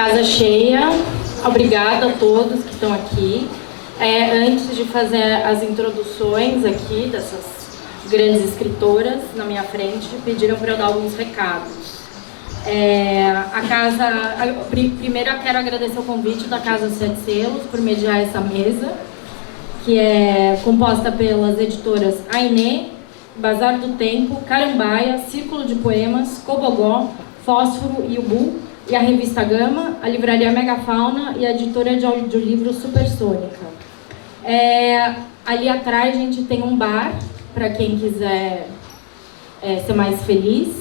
Casa cheia, obrigada a todos que estão aqui. Antes de fazer as introduções aqui dessas grandes escritoras na minha frente, pediram para eu dar alguns recados. Primeiro eu quero agradecer o convite da Casa Sete Selos por mediar essa mesa, que é composta pelas editoras Ainê, Bazar do Tempo, Carambaia, Círculo de Poemas, Cobogó, Fósforo e Ubu, e a revista Gama, a livraria Megafauna e a editora de audiolivro Supersônica. Ali atrás a gente tem um bar, para quem quiser ser mais feliz.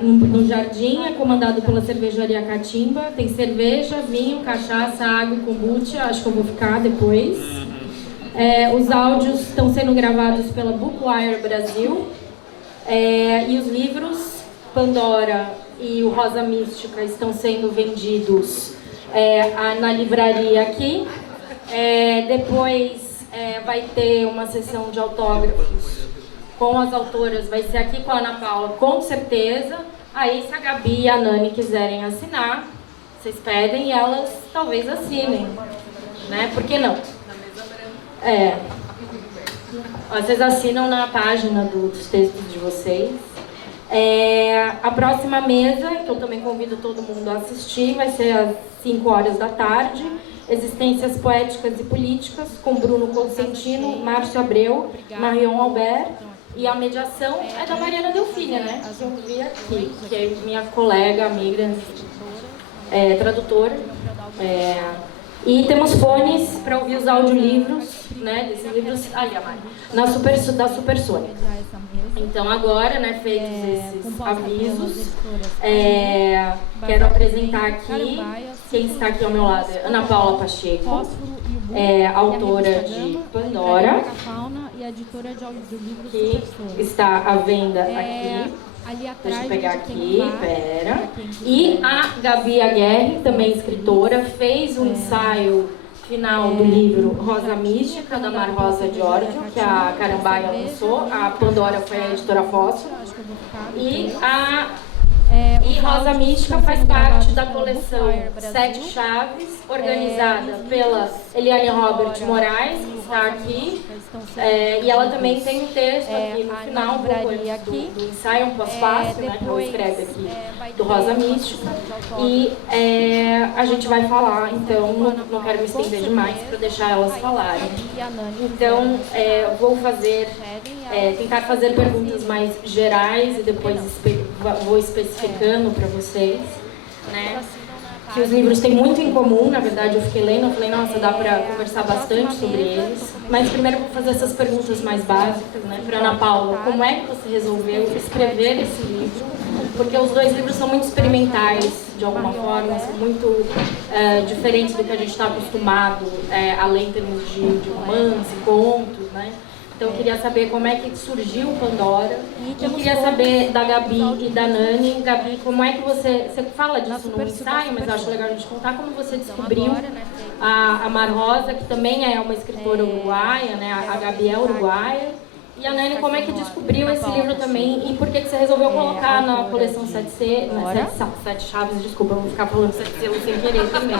No jardim, é comandado pela cervejaria Catimba. Tem cerveja, vinho, cachaça, água e kombucha. Acho que eu vou ficar depois. Os áudios estão sendo gravados pela Bookwire Brasil. E os livros Pandora e o Rosa Mística estão sendo vendidos na livraria aqui. Depois vai ter uma sessão de autógrafos com as autoras, vai ser aqui com a Ana Paula, com certeza. Aí, se a Gabi e a Nani quiserem assinar, vocês pedem e elas talvez assinem, né? Por que não? Vocês assinam na página dos textos de vocês. A próxima mesa, que eu também convido todo mundo a assistir, vai ser às 5 horas da tarde. Existências Poéticas e Políticas, com Bruno Consentino, Márcio Abreu, Marion Albert. E a mediação é da Mariana Delfínia, né? Que eu vi aqui, que é minha colega, amiga, tradutora. E temos fones para ouvir os audiolivros, né, desses livros ali, a Mari, da Supersônica. Então agora, né, feitos esses avisos, quero apresentar aqui quem está aqui ao meu lado, Ana Paula Pacheco, autora de Pandora, que está à venda aqui. Deixa eu pegar aqui, pera. E a Gabi Aguerre, também escritora, fez um ensaio final do livro Rosa Mística, da Mar Rosa Giorgio, que a Carambaia lançou. A Pandora foi a editora Fósforo. E Rosa Mística faz parte da coleção Sete Chaves, organizada pela Eliane Robert Moraes, que está aqui. E ela também tem um texto aqui no final, do ensaio, um pós-fácil, né, que ela escreve aqui, do Rosa Mística. E a gente vai falar, então, não quero me estender demais para deixar elas falarem. Então, vou tentar fazer perguntas mais gerais e depois vou especificando para vocês, né? Que os livros têm muito em comum. Na verdade, eu fiquei lendo, eu falei, nossa, dá para conversar bastante sobre eles. Mas primeiro eu vou fazer essas perguntas mais básicas, né? Para Ana Paula, como é que você resolveu escrever esse livro? Porque os dois livros são muito experimentais, de alguma forma, são muito diferentes do que a gente está acostumado a ler em termos de romance, contos, né? Então eu queria saber como é que surgiu Pandora. Eu queria saber da Gabi e da Nani. Gabi, como é que você fala disso no ensaio, mas eu acho legal a gente contar como você descobriu a Mar Rosa, que também é uma escritora uruguaia, né? A Gabi é uruguaia. E a Nani, como é que descobriu esse livro também e por que você resolveu colocar na coleção Sete Chaves, desculpa, eu vou ficar falando Sete Selos sem querer também.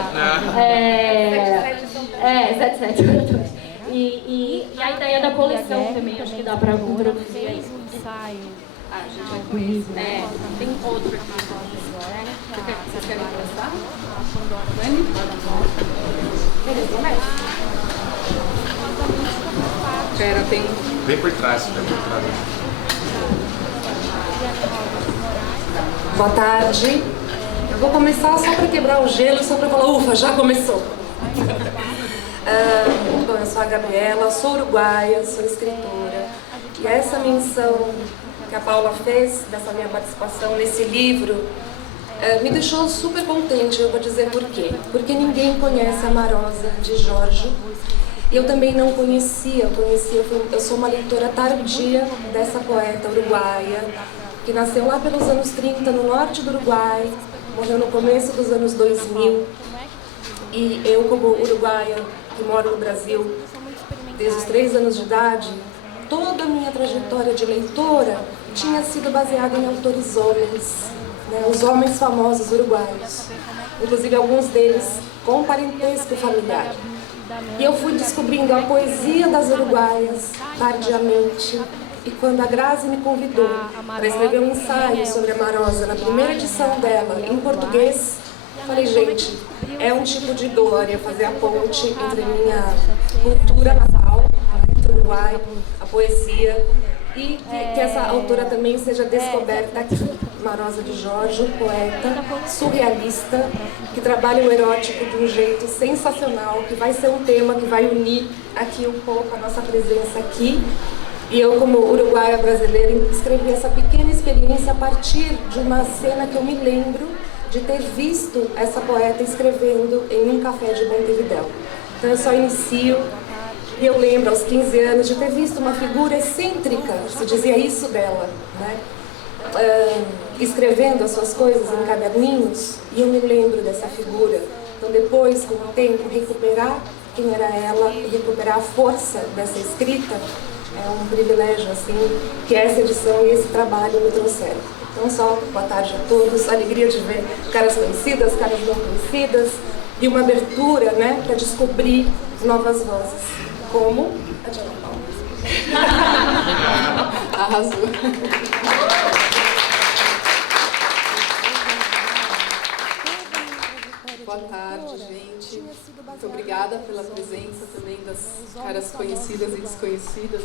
Sete. E a ideia da coleção também, acho que dá para introduzir aí. A gente vai conhecer. Tem outro aqui. Vocês querem começar? Beleza, começa. Pera, tem... Vem por trás, vem por trás. Boa tarde. Eu vou começar só para quebrar o gelo, só para falar, ufa, já começou. Bom, eu sou a Gabriela, sou uruguaia, sou escritora. E essa menção que a Paula fez, dessa minha participação nesse livro, me deixou super contente. Eu vou dizer por quê. Porque ninguém conhece a Mar Rosa de Giorgio. E eu também não conhecia, eu sou uma leitora tardia dessa poeta uruguaia, que nasceu lá pelos anos 30 no norte do Uruguai, morreu no começo dos anos 2000. E eu, como uruguaia, que moro no Brasil desde os 3 anos de idade, toda a minha trajetória de leitora tinha sido baseada em autores homens. né, os homens famosos uruguaios, inclusive alguns deles com parentesco familiar. E eu fui descobrindo a poesia das uruguaias tardiamente, e quando a Grazi me convidou para escrever um ensaio sobre a Marosa na primeira edição dela, em português, falei, gente, é um tipo de glória fazer a ponte entre minha cultura natal, a Uruguai, a poesia, e que essa autora também seja descoberta aqui. Marosa de Jorge, um poeta surrealista, que trabalha o erótico de um jeito sensacional, que vai ser um tema que vai unir aqui um pouco a nossa presença aqui. E eu, como uruguaia brasileira, escrevi essa pequena experiência a partir de uma cena que eu me lembro de ter visto essa poeta escrevendo em um café de Montevidéu. Então eu só inicio, e eu lembro aos 15 anos de ter visto uma figura excêntrica, se dizia isso dela, né? Escrevendo as suas coisas em caderninhos, e eu me lembro dessa figura. Então depois, com o tempo, recuperar quem era ela e recuperar a força dessa escrita é um privilégio, assim, que essa edição e esse trabalho me trouxeram. Então só, boa tarde a todos, alegria de ver caras conhecidas, caras não conhecidas, e uma abertura, né, para descobrir novas vozes, como a Diana Paula. Arrasou. Boa tarde, gente. Muito obrigada pela presença também das caras conhecidas e desconhecidas.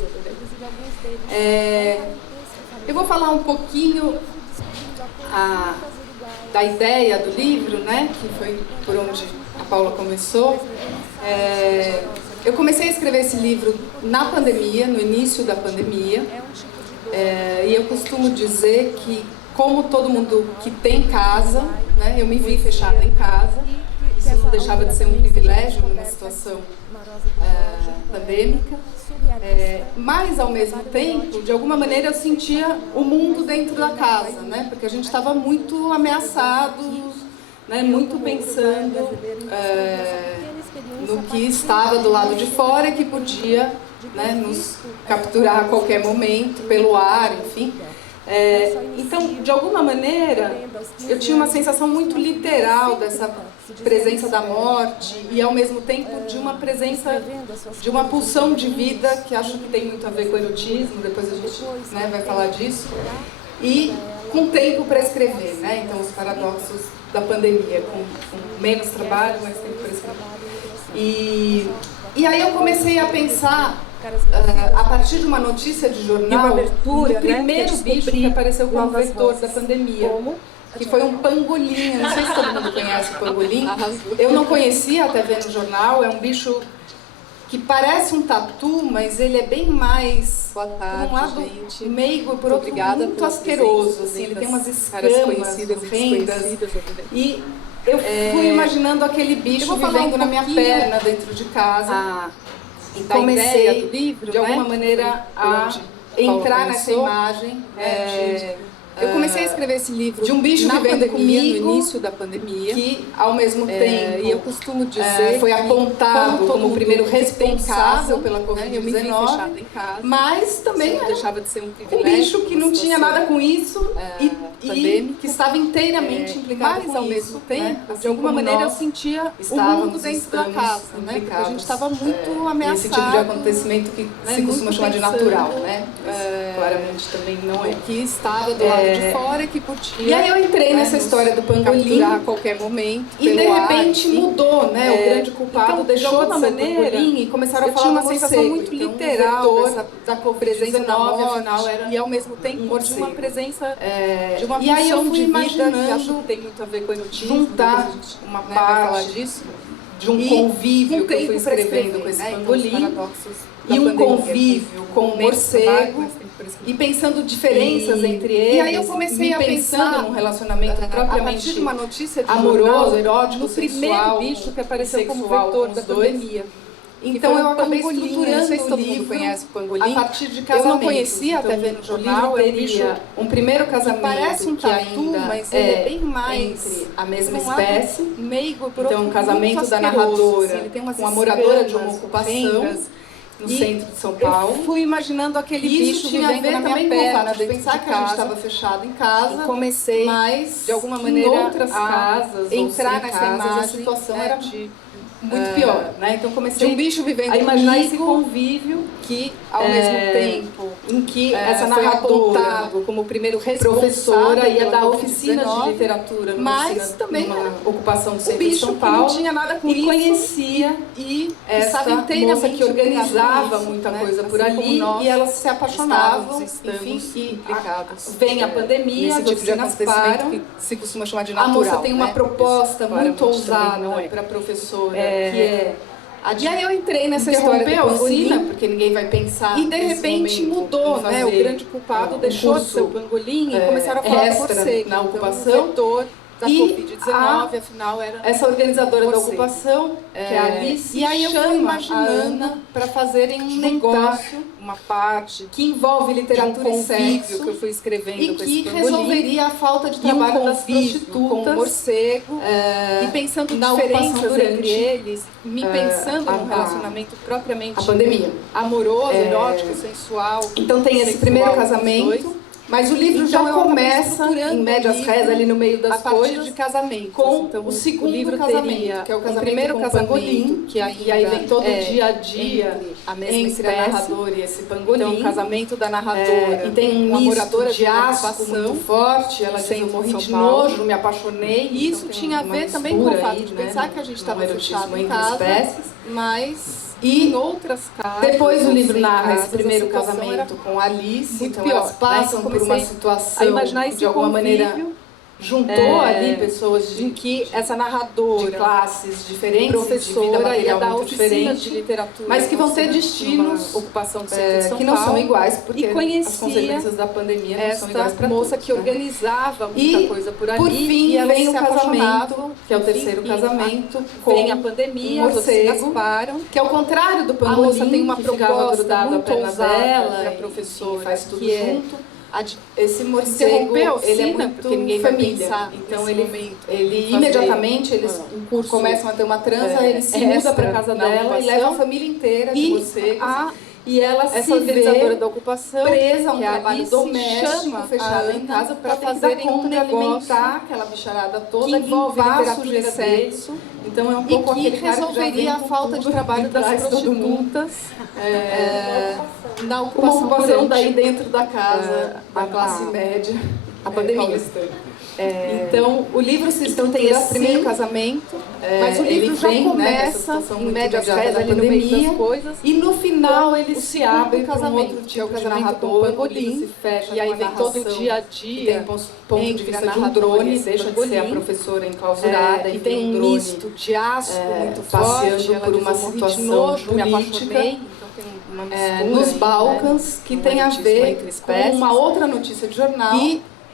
Eu vou falar um pouquinho da ideia do livro, né, que foi por onde a Paula começou. Eu comecei a escrever esse livro na pandemia, no início da pandemia, e eu costumo dizer que, como todo mundo que tem casa, né, eu me vi fechada em casa. Isso não deixava de ser um privilégio numa situação pandêmica, mas ao mesmo tempo, de alguma maneira, eu sentia o mundo dentro da casa, né, porque a gente estava muito ameaçado, né, muito pensando no que estava do lado de fora, que podia, né, nos capturar a qualquer momento, pelo ar, enfim. Então, de alguma maneira, eu tinha uma sensação muito literal dessa presença da morte e, ao mesmo tempo, de uma presença, de uma pulsão de vida, que acho que tem muito a ver com o erotismo, depois a gente, né, vai falar disso, e com tempo para escrever, né? Então, os paradoxos da pandemia, com menos trabalho, mais tempo para escrever. E aí eu comecei a pensar, a partir de uma notícia de jornal, abertura, do primeiro, né, bicho que apareceu como vetor da pandemia, que foi um pangolim. Não sei se todo mundo conhece o pangolim. Eu não conhecia até ver no jornal. É um bicho que parece um tatu, mas ele é bem mais, por um lado, gente, meigo, por outro muito asqueroso. Assim, ele tem umas escamas horrendas. E eu fui imaginando aquele bicho vivendo na minha perna dentro de casa. E comecei, do livro, de alguma maneira, a entrar nessa imagem. Eu comecei a escrever esse livro de um bicho vivendo comigo, no início da pandemia, que, ao mesmo tempo, e eu costumo dizer, foi apontado como o primeiro responsável pela Covid-19, mas também deixava de ser um bicho que não tinha nada com isso e que estava inteiramente implicado com ao mesmo tempo. De alguma maneira, eu sentia o mundo dentro da casa, né? Porque a gente estava muito ameaçado. Esse tipo de acontecimento que se costuma chamar de natural, né? Claramente também não é. Que estava do lado de fora, que podia. E aí eu entrei nessa história do pangolim a qualquer momento. E de repente mudou, né? O grande culpado então, deixou de ser pangolim e começaram a falar uma sensação muito literal da presença da morte, e ao mesmo tempo de uma presença de uma pulsão de vida que acho que tem muito a ver com o erotismo, juntar uma parte disso, de um convívio que eu fui escrevendo com esse pangolim, e um convívio com o morcego, e pensando diferenças entre eles. E aí eu comecei a pensar num relacionamento propriamente de uma notícia de amoroso, erótico, no primeiro bicho que apareceu como vetor da pandemia. Então eu acabei estruturando o livro a partir de casamento. Eu não conhecia até ver no jornal, é um primeiro casamento parece um tatu, mas ele é bem mais entre a mesma espécie. Meigo, então um casamento da narradora com a moradora de uma ocupação, no centro de São Paulo. Eu fui imaginando aquele bicho tinha a vivendo ver na minha também perna, de pensar que a gente estava fechado em casa. Eu comecei, mas de alguma maneira, em outras casas, entrar ou nessa casas, imagem, a situação era de muito pior, né? Então comecei de um bicho vivendo a imaginar esse comigo, convívio que, ao mesmo tempo em que essa foi narradora, apontado como primeiro professora, professora, ia pela dar oficinas de Covid-19, literatura mas também numa ocupação do o centro de bicho São que Paulo, não tinha nada com e isso conhecia e essa estava inteiramente moça que organizava implicada com muita isso, coisa né? por Assim como ali, nós e elas se apaixonavam, estamos enfim, e implicados. vem a pandemia, Nesse as tipo de oficinas acontecimento param. que se costuma chamar de A natural. moça tem uma né? proposta Isso, muito claramente, também ousada não é. para a professora, que é E aí eu entrei nessa história interromper do a oficina, pangolim porque ninguém vai pensar e de nesse repente momento mudou, em né? O fazer, grande culpado deixou de ser o pangolim e começaram a falar do extra morcego. na Então, ocupação. o vetor da E Covid-19, afinal, era essa organizadora da morcego. ocupação, que é a Alice, e aí eu fui chama imaginando a Ana para fazerem um juntar negócio uma parte que envolve literatura de um e sexo, que eu fui escrevendo e com que esse pangolim, resolveria a falta de e um trabalho das convívio prostitutas com o morcego, e pensando na ocupação diferenças durante entre eles, me pensando num a relacionamento propriamente a pandemia. amoroso, erótico, sensual. Então tem esse sexual primeiro dos casamento, dois. mas o livro Então, já eu acabei começa estruturando em médias o livro res ali no meio das a partir coisas de casamentos. com Então, o segundo livro casamento, teria que é o casamento primeiro com o casamento, pangolim, que ainda e aí vem todo o dia a entre dia a mesma entre a espécie. narradora e esse pangolim. Então, o casamento da narradora E tem um com a misto moradora de asco ocupação, muito forte. Ela diz, eu centro de morri São de Paulo. nojo, me apaixonei. E isso então tem tinha a uma ver também com o mistura fato aí, de né, pensar que a gente estava um erotismo fechado em entre casa, espécies. mas E em outras casas. depois o ou livro sem narra casas, esse primeiro a situação casamento era com a Alice, muito então pior, elas passam né? por uma situação a imaginar que esse de alguma maneira convívio, juntou ali pessoas em que essa narradora, de classes diferentes, de vida professora, ia material dar muito oficinas diferente, de literatura, mas que vão ter numa destinos ocupação do centro de São que não Paulo, são iguais, porque e conhecia as consequências da pandemia não são iguais esta para moça todos, que né? organizava muita E, coisa por ali, por fim, e elas vem o se casamento, apaixonavam, que é o enfim, terceiro e casamento, vem com a pandemia, um as oficinas morcego, param, que ao contrário do a pangolim, moça tem uma que ficava proposta grudado à muito perna ousada dela, para a e professora, faz tudo que é junto. de Esse morcego, interromper a ele é oficina, muito porque ninguém família. vai pensar Então nesse ele momento ele em fazer imediatamente eles um curso começam a ter uma transa, ele se extra muda para casa na dela e ocupação. leva a família inteira de E morcegos. E ela essa se organizadora vê da ocupação, presa a um que é a trabalho Alice, doméstico chama fechada a em Ana casa para para fazerem fazerem um um negócio alimentar aquela bicharada toda, que envolve limpar a literatura e sujeira dele. sexo, Então é um e pouco que aquele cara que já resolveria vem a com falta tudo de trabalho e das traz todo mundo. prostitutas na Uma ocupação ocupação durante daí dentro da casa da classe média, a pandemia. paulistana. Então, o livro se Então estrutura tem esse assim, primeiro casamento, mas o livro ele já vem, né, dessa começa situação em muito médias imediata res da ali no meio pandemia, das coisas. e no final ele o se segundo abre para um casamento, outro que é o tipo de casamento com o narrador, pangolim, se fecha e aí com a vem todo o narração, dia a que dia tem ponto de entre vista a de um narradora drone, e esse deixa de ser a pangolim, professora enclausurada e e tem vem um drone misto de asco muito passeando forte, ela por diz, uma eu morri de situação nojo, me política, apaixonei, então tem uma mistura nos aí, Balcãs, que um tem a erotismo ver entre com espécies. uma outra notícia de jornal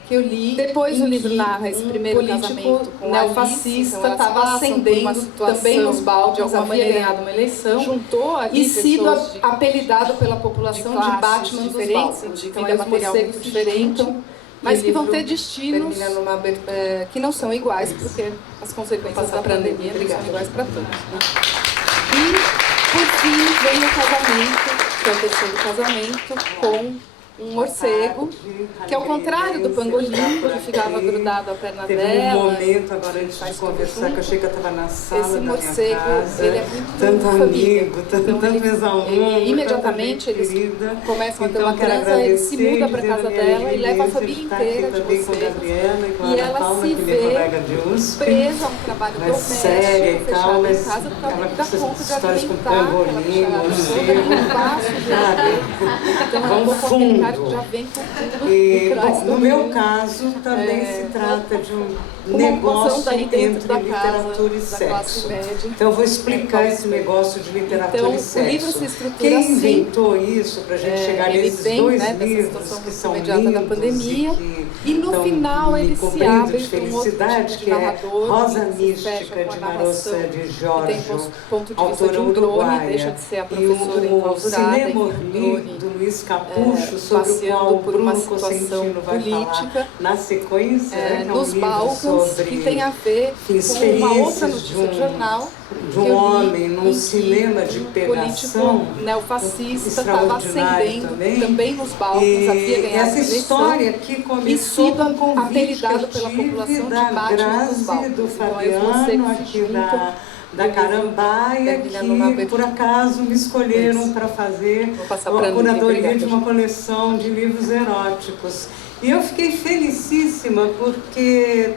que eu li. Depois em o livro que narra esse primeiro político casamento com a Alice, neofascista então elas estava passam por ascendendo uma situação também nos Balcãs, de alguma havia maneira ganhado uma eleição juntou ali e sido pessoas de apelidado pela população de, classes Batman dos diferentes, Balcãs. de Então vida aí os material morcegos muito se diferente, juntam, mas e que o vão livro ter destinos termina numa que não são iguais, porque as consequências da pandemia não são iguais para todos. Né? E, por fim, vem o casamento, que é o terceiro casamento, com um morcego, que ao contrário do pangolim, que ficava grudado à perna Teve dela. um momento agora antes de conversar que eu achei que eu estava na sala Esse da morcego, minha casa, ele é muito tanto família. amigo, tanta Então, mesa ao ele mundo, imediatamente tanta gente eles querida. começam a ter Então, uma quero transa, ele se agradecer, muda para dizer casa a minha dela e leva a iminência família de estar aqui inteira de também com a vocês. Gabriela e com a E Ana ela Paula, se que é minha vê colega de USP. presa a um trabalho Mas séria e doméstico, tal, fechada em mas casa, porque ela ela tem que dar com conta essas de histórias com alimentar aquela pangolim, bicharada toda, morcego, limpar a sujeira. sabe? Então, Vão é um pouco aquele cara que fundo. já vem com tudo E, e traz bom, no todo meu mundo. caso, também se trata de um Uma negócio ocupação daí dentro entre da casa, literatura e da classe sexo. média. Então eu vou explicar esse negócio de literatura Então, e o sexo. livro se estrutura Quem assim. inventou isso para a gente chegar Ele nesses vem, dois né, dessa livros situação que muito são imediata lindos da pandemia, e no tão final me ele se cobrindo abre de para um outro felicidade, tipo de que é narrador, Rosa que se Mística fecha com a de narração, Marossa de que tem Giorgio, ponto de vista autora de um drone, uruguaia. deixa de ser a E professora o enclausurada, Cinema e um Orly, drone do Luiz Capucho, sobre o passeando qual o por uma Bruno situação Cosentino vai política, falar na sequência, né, que é um nos livro Balcãs, sobre que tem a ver com uma outra notícia de jornal de um homem num cinema de pegação político neofascista estava ascendendo também nos balcões, havia ganhado essa história que começou com um convite apelidado pela população de Batman dos balcões. do Fabiano, aqui da Carambaia, que por acaso me escolheram para fazer a curadoria de uma coleção de livros eróticos. E eu fiquei felicíssima porque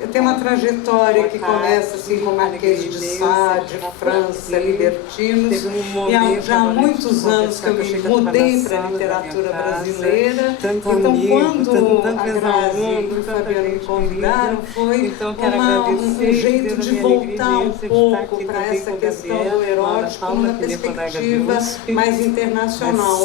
eu tenho uma trajetória que começa assim com Marquês de Sade, França, libertinos, e há já muitos anos que eu me mudei para a literatura brasileira. Então, quando a Grazi e o Fabiano me convidaram, foi um jeito de voltar um pouco para essa questão do erótico numa perspectiva mais internacional.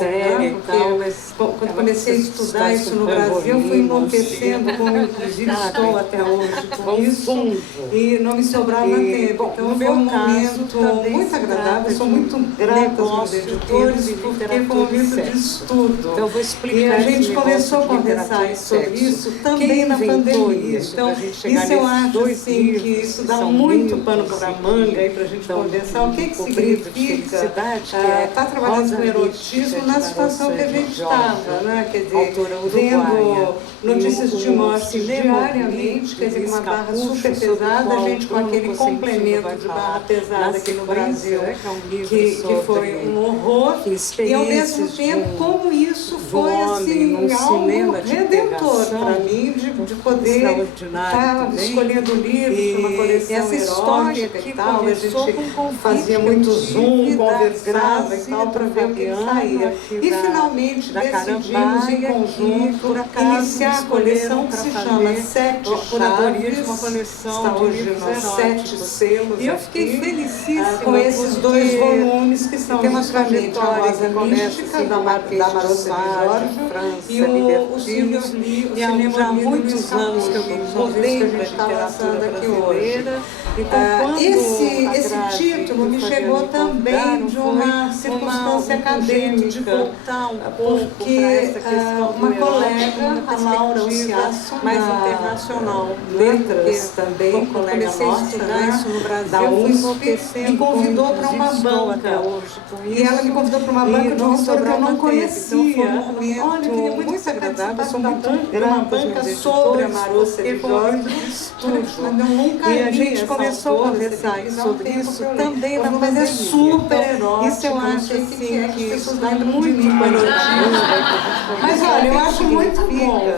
Porque quando comecei a estudar isso no Brasil, fui enlouquecendo, como inclusive estou até hoje com isso, e não me sobrava tempo. Então, no meu momento muito agradável, eu sou muito grata aos meus editores, porque foi um momento de estudo. Então, vou explicar. E a gente começou a conversar sobre isso também na pandemia. Então, isso eu acho assim, que isso dá muito pano para a manga aí para a gente conversar. O que significa estar trabalhando com erotismo na situação que a gente estava, né? Quer dizer, vendo notícias de morte diariamente, quer dizer, uma barra super pesada, a gente com aquele complemento de barra pesada aqui no Brasil, que foi um horror, e ao mesmo tempo como isso foi assim, algo redentor para mim, de poder estar escolhendo livros para uma coleção essa história que tal, a gente fazia muito zoom, conversava e tal, para ver o que saía. E finalmente decidimos em conjunto iniciar a coleção que se chama Sete Chaves, uma coleção está hoje nos 7 selos. E eu fiquei felicíssima com esses 2 volumes que são uma trajetória mística da Marquês de Sade, França, e o Silvio Lee, há muitos anos que eu me mudei para a literatura aqui hoje. Então, esse título me chegou também de uma circunstância acadêmica, porque uma colega, a Laura Alciaço, mais internacional, letras também, comecei a estudar isso no Brasil, me convidou para uma banca, e ela me convidou para uma banca de uma autora que eu não conhecia. Olha, eu queria muito agradável, sou muito grata, uma banca sobre a Marossa de Jorge, mas eu nunca vi. E a gente começou a conversar sobre isso também, mas é super erótico. Isso eu acho assim, que as pessoas dão muito erotismo. Mas olha, eu acho muito bom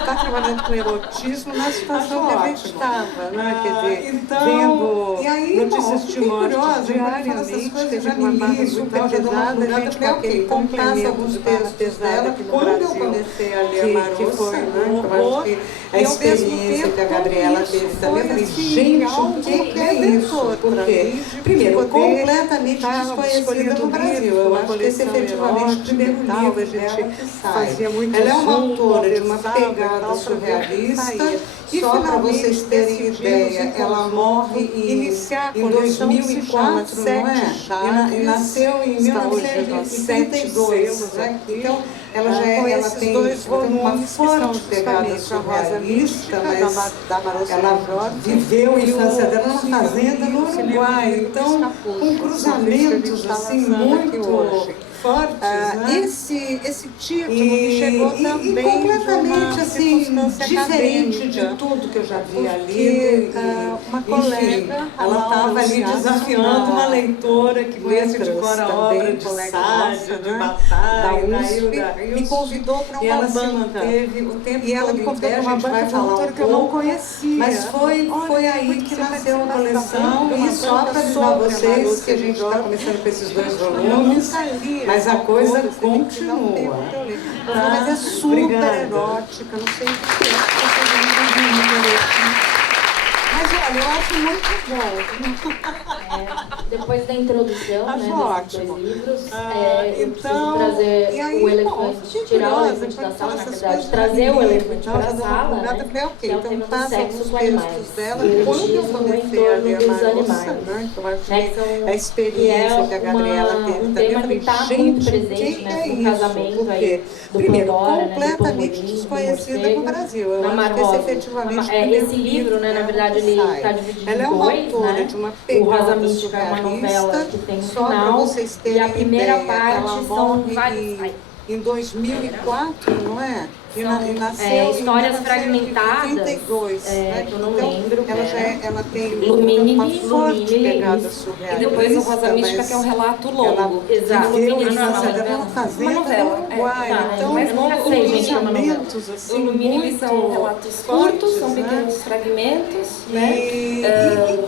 estar trabalhando com erotismo na situação que a gente estava, né? Quer dizer, vendo notícias de morte diariamente, teve uma barra super pesada, a gente com aquele complemento alguns textos dela, quando eu comecei a ler a Marossa, que foi um horror, a experiência que a Gabriela teve também, eu falei, gente, o que é isso? Porque, primeiro, completamente desconhecida no Brasil. Eu acho que esse efetivamente o primeiro livro a gente fazia muito. Ela é uma autora de uma pegada surrealista. E só para vocês terem ideia, ela morre em 2004, não é? E nasceu em 1972. Então, ela tem uma forte pegada surrealista, mas ela viveu a infância dela numa fazenda no Uruguai. Então, com cruzamentos assim muito fortes, né? Esse título me chegou também e completamente assim, diferente de tudo que eu já havia lido. Uma colega, ela estava ali desafiando uma leitora que conhece de cor a obra de Sade, de Bataille, me convidou para uma banca. E ela me convidou para uma banca de uma autora que eu não conhecia. Mas foi aí que nasceu a coleção, e só para avisar vocês que a gente está começando com esses 2 volumes. Mas a coisa continua. Mas é super erótica, não sei o que é. Mas olha, Olha, eu acho muito bom. Depois da introdução, Acho né, ótimo. desses dois livros, eu Então, preciso trazer e aí, o bom, elefante, fiquei tirar o curiosa, elefante da enquanto sala, na essas verdade, coisas trazer ali, o elefante então, para a já dava sala, uma né, falei, ok, que é o então tema do passa sexo alguns com textos animais. dela. E o Quando eu erotismo comecei em torno a ler dos Marussa, animais. né, que eu acho Né, que são, a experiência que a Gabriela teve um também, tema eu que está falei, muito gente, presente, que né, é no isso? casamento Porque, aí do primeiro, Pandora, né, do completamente Pambolim, do desconhecida morcego, no Brasil. Eu da acho que esse Marrose. efetivamente Esse livro, né, na verdade, ele está dividido ela é em uma dois, autora né? de uma O Rosa pegada Mística é uma novela surrealista, que tem um só para final, vocês e terem a primeira ideia, parte ela são morre vários... em 2004, não é? E São histórias em fragmentadas, 1982, né? que eu não então, lembro. ela tem uma forte Lumini, pegada isso. surrealista. E depois o Rosa Mística, que é um relato longo. Exato. Ela fazendo uma novela. no Uruguai. Então, mas não sei, gente, uma novela. assim, O Lumini muito são relatos curtos, são fortes, pequenos né? fragmentos, né? E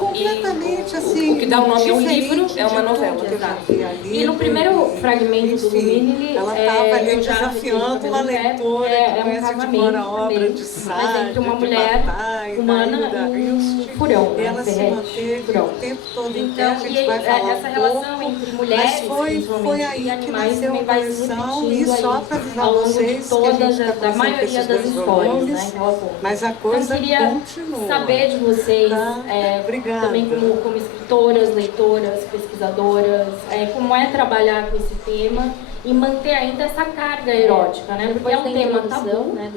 completamente assim. O que dá o nome a um diferente livro é uma de novela. tudo que eu já vi ali. E no primeiro fragmento do Lumini, ela estava ali eu já desafiando uma leitora que um conhece de fora a obra também, de mas Sade, entre uma de mulher Bataille, humana da e Hilst, um furão, e ela se Ferrete, manteve furão. o tempo todo em pé, Então, a gente vai falar essa um relação pouco, entre mulheres, mas foi principalmente, aí e que animais nasceu também a vai se coleção, repetindo e só aí para avisar ao longo de vocês que a gente todas está da começando com maioria esses das dois histórias, volumes, né, que ela conta. mas a coisa então, queria continua. saber de vocês, Tá? Obrigada. também como escritoras, leitoras, pesquisadoras, como é trabalhar com esse tema e manter ainda essa carga erótica, né? Porque é um tema tabu, né?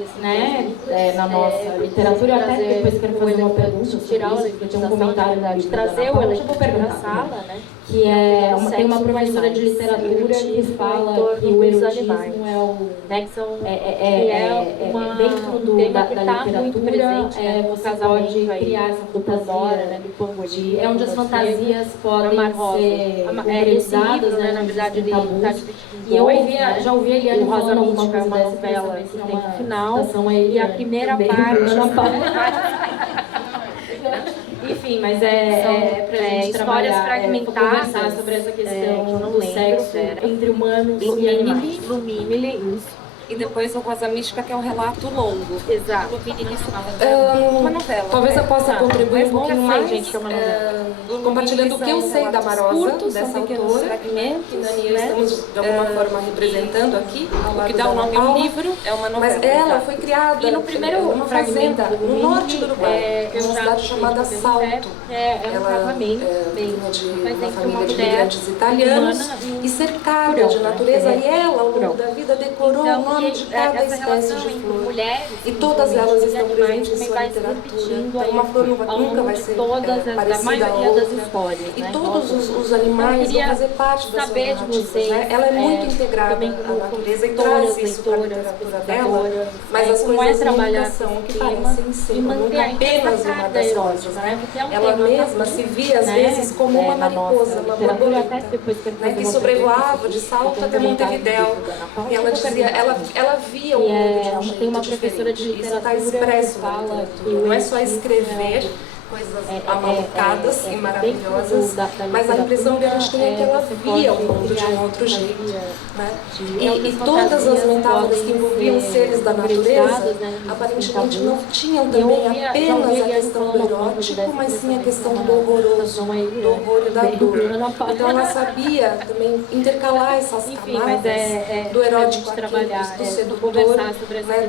Na nossa literatura. Eu até depois quero fazer uma pergunta sobre isso, porque tinha um comentário da trazer o elefante para a sala, né? Que tem uma professora de literatura que fala que o erotismo é o dentro da literatura, você pode criar essa fantasia, né? É onde as fantasias podem ser concretizadas, né? Na verdade, ele está dividido. E eu já ouvi a Eliane falando alguma coisa dessa novela que tem um final e a primeira parte. Enfim, mas pra gente histórias fragmentadas, conversar sobre essa questão do sexo entre humanos e animais. E depois o Rosa Mística, que é um relato longo. Exato. Uma novela. Talvez eu possa contribuir um pouquinho mais, gente, que é uma novela. Compartilhando o que eu sei da Marosa, dessa autora, fragmentos, e estamos de alguma forma representando aqui. O que dá o nome ao livro é uma novela. Mas ela foi criada e no primeiro numa fazenda no norte do Uruguai, uma cidade chamada Salto. Ela vinha de uma família de imigrantes italianos e cercada de natureza. E ela, ao longo da vida, decorou o nome de cada espécie de flor. E todas elas estão presentes em sua literatura. Então, uma flor nunca vai ser parecida a outra. E todos os animais vão fazer parte da sua narrativa, né? Ela é muito integrada à natureza e traz isso para a literatura dela, mas as coisas nunca são o que parecem ser, nunca apenas uma das coisas, né? Ela mesma se via, às vezes, como uma mariposa, uma borboleta, né? Que sobrevoava de Salto até Montevidéu. E ela dizia, ela via o mundo de um jeito tem uma professora de literatura isso está expresso na literatura. Não é só escrever coisas amalucadas e maravilhosas, mas a impressão que a gente tem é que ela via o mundo de um outro jeito. Né? E todas as metáforas que envolviam seres da natureza, aparentemente não tinham também apenas a questão do erótico, mas sim a questão do horroroso, do horror e da dor. Então ela sabia também intercalar essas camadas do erótico do sedutor, né,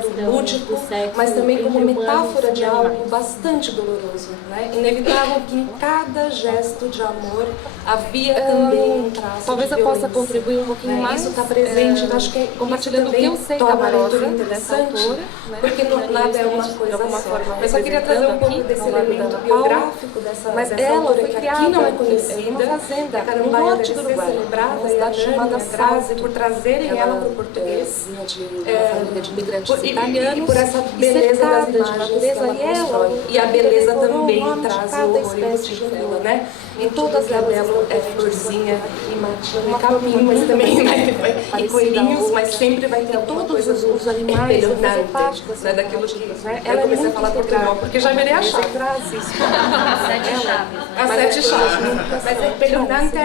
do lúdico, mas também como metáfora de algo bastante doloroso. Né? Inevitável que em cada gesto de amor havia também um traço talvez de eu possa violência, contribuir um pouquinho né? mais. Isso está presente, acho que compartilhando o que eu sei da Marosa, interessante, porque nada é uma coisa só. Eu só queria trazer um pouco desse elemento biográfico dessa autora que aqui não é conhecida, uma fazenda, Carambaia deve ser celebrada, uma cidade chamada Salto, por trazerem ela para o português, família de imigrantes italianos, e por essa beleza das imagens que ela constrói. E a beleza também traz o horror embutido nela, né? E todas elas é florzinha e matinho e capim, mas também e coelhinhos, mas sempre vai ter alguma coisa os animais espeluznante, né? Daquilo que ela comecei a falar portunhol, porque já virei a chave. Traz isso. Sete chaves, né? As sete chaves. Mas é impressionante,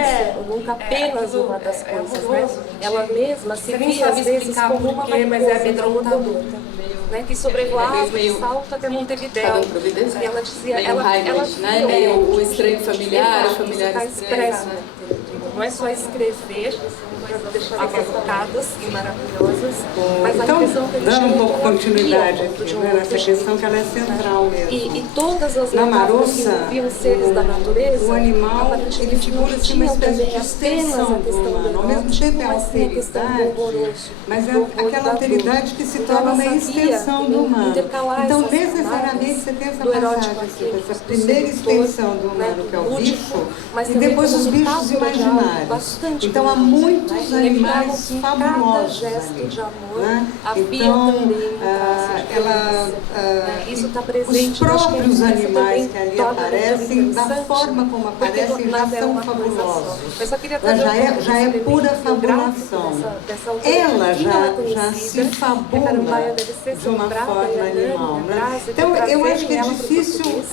nunca apenas uma das coisas, né? Ela mesma se via às vezes como uma mas é amedrontadora. Né, que sobrevoava o salto até Montevidéu. E ela dizia, ela né? Meio o estranho familiar, o familiar expresso. Né? Não é só escrever, mas deixar evocadas e maravilhosas. Mas então, dando um pouco continuidade aqui, né, nessa questão que ela é central mesmo. E todas as na Marossa, que envolviam seres da natureza, o animal ele figura assim uma espécie de extensão do humano. Ao mesmo tempo é alteridade, mas é aquela alteridade que se torna uma extensão do humano. Então, necessariamente, você tem essa passagem aqui, essa primeira extensão do humano, que é o bicho, e depois os bichos imaginários. Então, há muitos animais fabulosos ali. Né? Então, os próprios animais que ali aparecem, da forma como aparecem, já são fabulosos. Já é pura fabulação. Ela já se fabula de uma forma animal. Né? Então, eu acho que é difícil,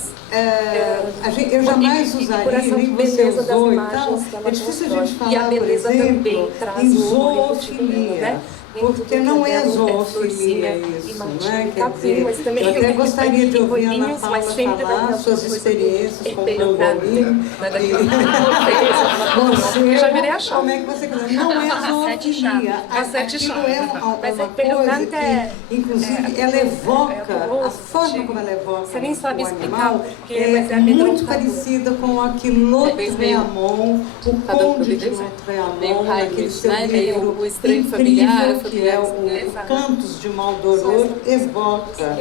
eu jamais usaria, nem você usou e tal, é difícil a gente falar, por exemplo, em zoofilia. Porque não é zoofilia isso, né? Quer dizer, eu até gostaria de ouvir a Ana Paula falar suas experiências com o pangolim. Você, já virei a chave. como é que você quer? Não é zoofilia. Aquilo é uma coisa que, inclusive, ela evoca, a forma como ela evoca o animal é muito parecida com a que Lautréamont, o Conde de Lautréamont, aquele seu livro incrível, que é o Cantos de Maldoror, evoca,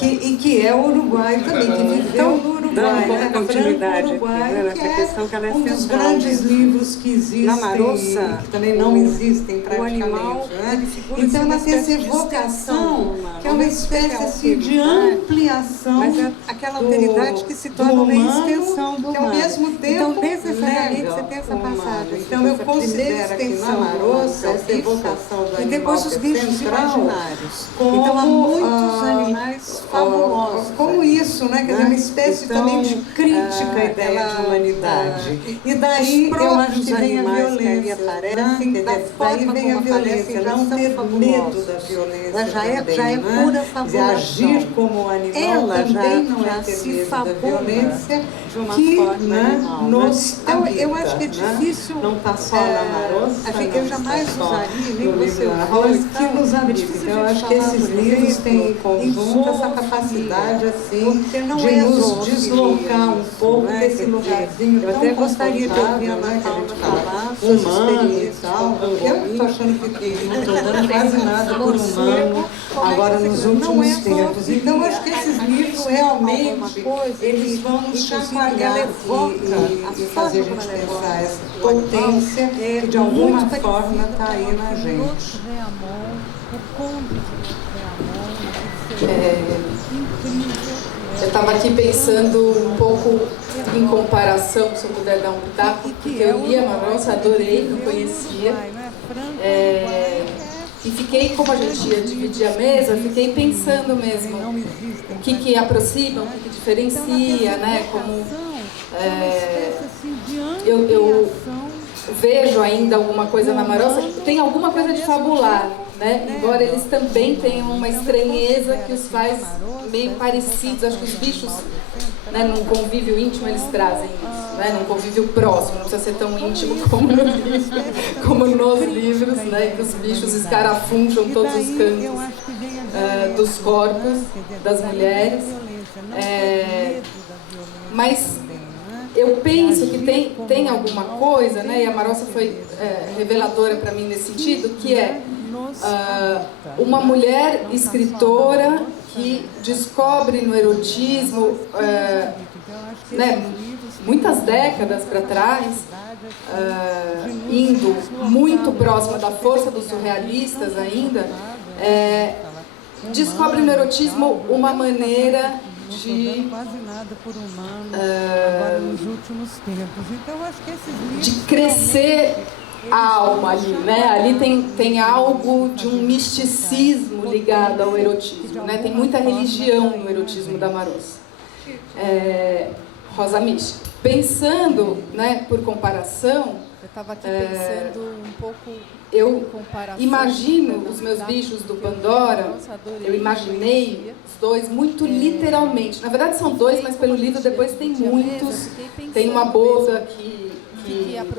e que é o Uruguai também, que viveu no Uruguai, né? Continuidade Uruguai, que é um dos grandes livros que existem, na Marossa, que também não existem praticamente. Né? Então ela tem essa evocação, que é uma espécie assim, de ampliação, mas é aquela alteridade que se torna uma extensão do humano. Que ao mesmo tempo, então, necessariamente, você tem essa passagem. Então eu considero aqui na Marossa essa evocação do animal, e depois os bichos imaginários. Então há muitos animais fabulosos. Como isso, né? Quer dizer, uma espécie também de crítica à ideia de humanidade. E daí eu acho que vem a violência. Aparecem, daí vem a violência, não ter medo da violência. Já é pura fabulação. Agir como um animal ela também não é ter medo da violência de uma forma animal. Então eu acho que é difícil. Não está só na Marossa. Eu jamais usaria, nem você que nos habita. Então, eu acho que esses livros têm em conjunto essa capacidade assim, de nos deslocar um pouco desse lugarzinho. Eu até gostaria de ouvir a Ana Paula falar suas experiências e tal. Eu estou achando que não estou dando quase nada por humano agora nos últimos tempos. Então, eu acho que esses livros realmente eles vão nos chacoalhar e fazer a gente pensar essa potência que de alguma forma está aí na gente. Eu estava aqui pensando um pouco em comparação, se eu puder dar um pitaco, porque eu li a Marossa, adorei, não conhecia. E fiquei, como a gente ia dividir a mesa, fiquei pensando mesmo o que aproxima, o que diferencia, né? Como eu vejo ainda alguma coisa na Marossa, tem alguma coisa de fabular, né? Embora eles também tenham uma estranheza que os faz meio parecidos. Acho que os bichos, né, num convívio íntimo, eles trazem isso, né? Num convívio próximo, não precisa ser tão íntimo como nos livros, né? Que os bichos escarafuncham todos os cantos dos corpos das mulheres. Mas eu penso que tem alguma coisa, né? E a Marossa foi reveladora para mim nesse sentido, que é uma mulher escritora que descobre no erotismo, né, muitas décadas para trás, indo muito próxima da força dos surrealistas ainda, descobre no erotismo uma maneira de crescer a alma ali, né? Ali tem algo de um misticismo ligado ao erotismo, né? Tem muita religião no erotismo da Marossa. Rosa Mich. Pensando, né, por comparação, eu estava aqui pensando um pouco eu imagino os meus bichos do Pandora, eu imaginei os dois muito literalmente. Na verdade são dois, mas pelo livro depois tem muitos. Tem uma boa que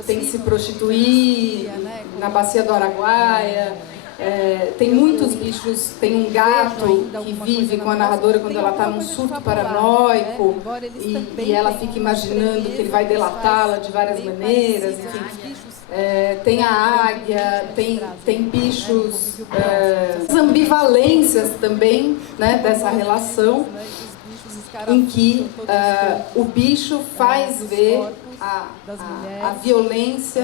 tem que se prostituir na bacia do Araguaia. Tem muitos bichos, tem um gato que vive com a narradora quando ela está num surto paranoico e ela fica imaginando que ele vai delatá-la de várias maneiras, enfim. Tem a águia, tem bichos, ambivalências também, né, dessa relação em que o bicho faz ver a violência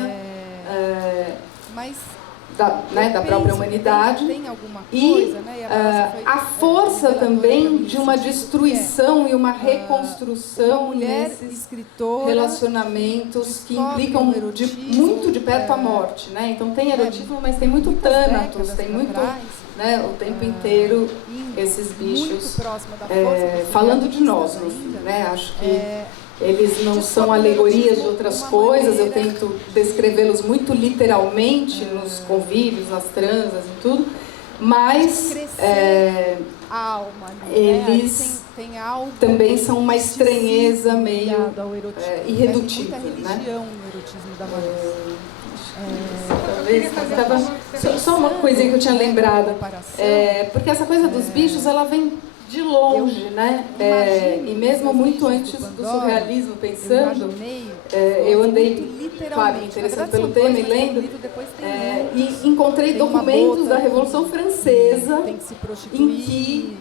da própria humanidade e a força também de uma destruição e uma reconstrução nesses relacionamentos que implicam muito de perto a morte, né? Então tem erotismo, mas tem muito tânatos, tem muito, né, o tempo inteiro esses bichos falando de nós, né? Acho que eles não são alegorias de outras coisas, eu tento descrevê-los muito literalmente nos convívios, nas transas e tudo, mas eles também são uma estranheza meio irredutível, né? Só uma coisinha que eu tinha lembrado, porque essa coisa dos bichos, ela vem de longe, né? E mesmo muito antes do surrealismo, pensando, eu andei, claro, me interessando pelo tema e lendo, e encontrei documentos da Revolução Francesa em que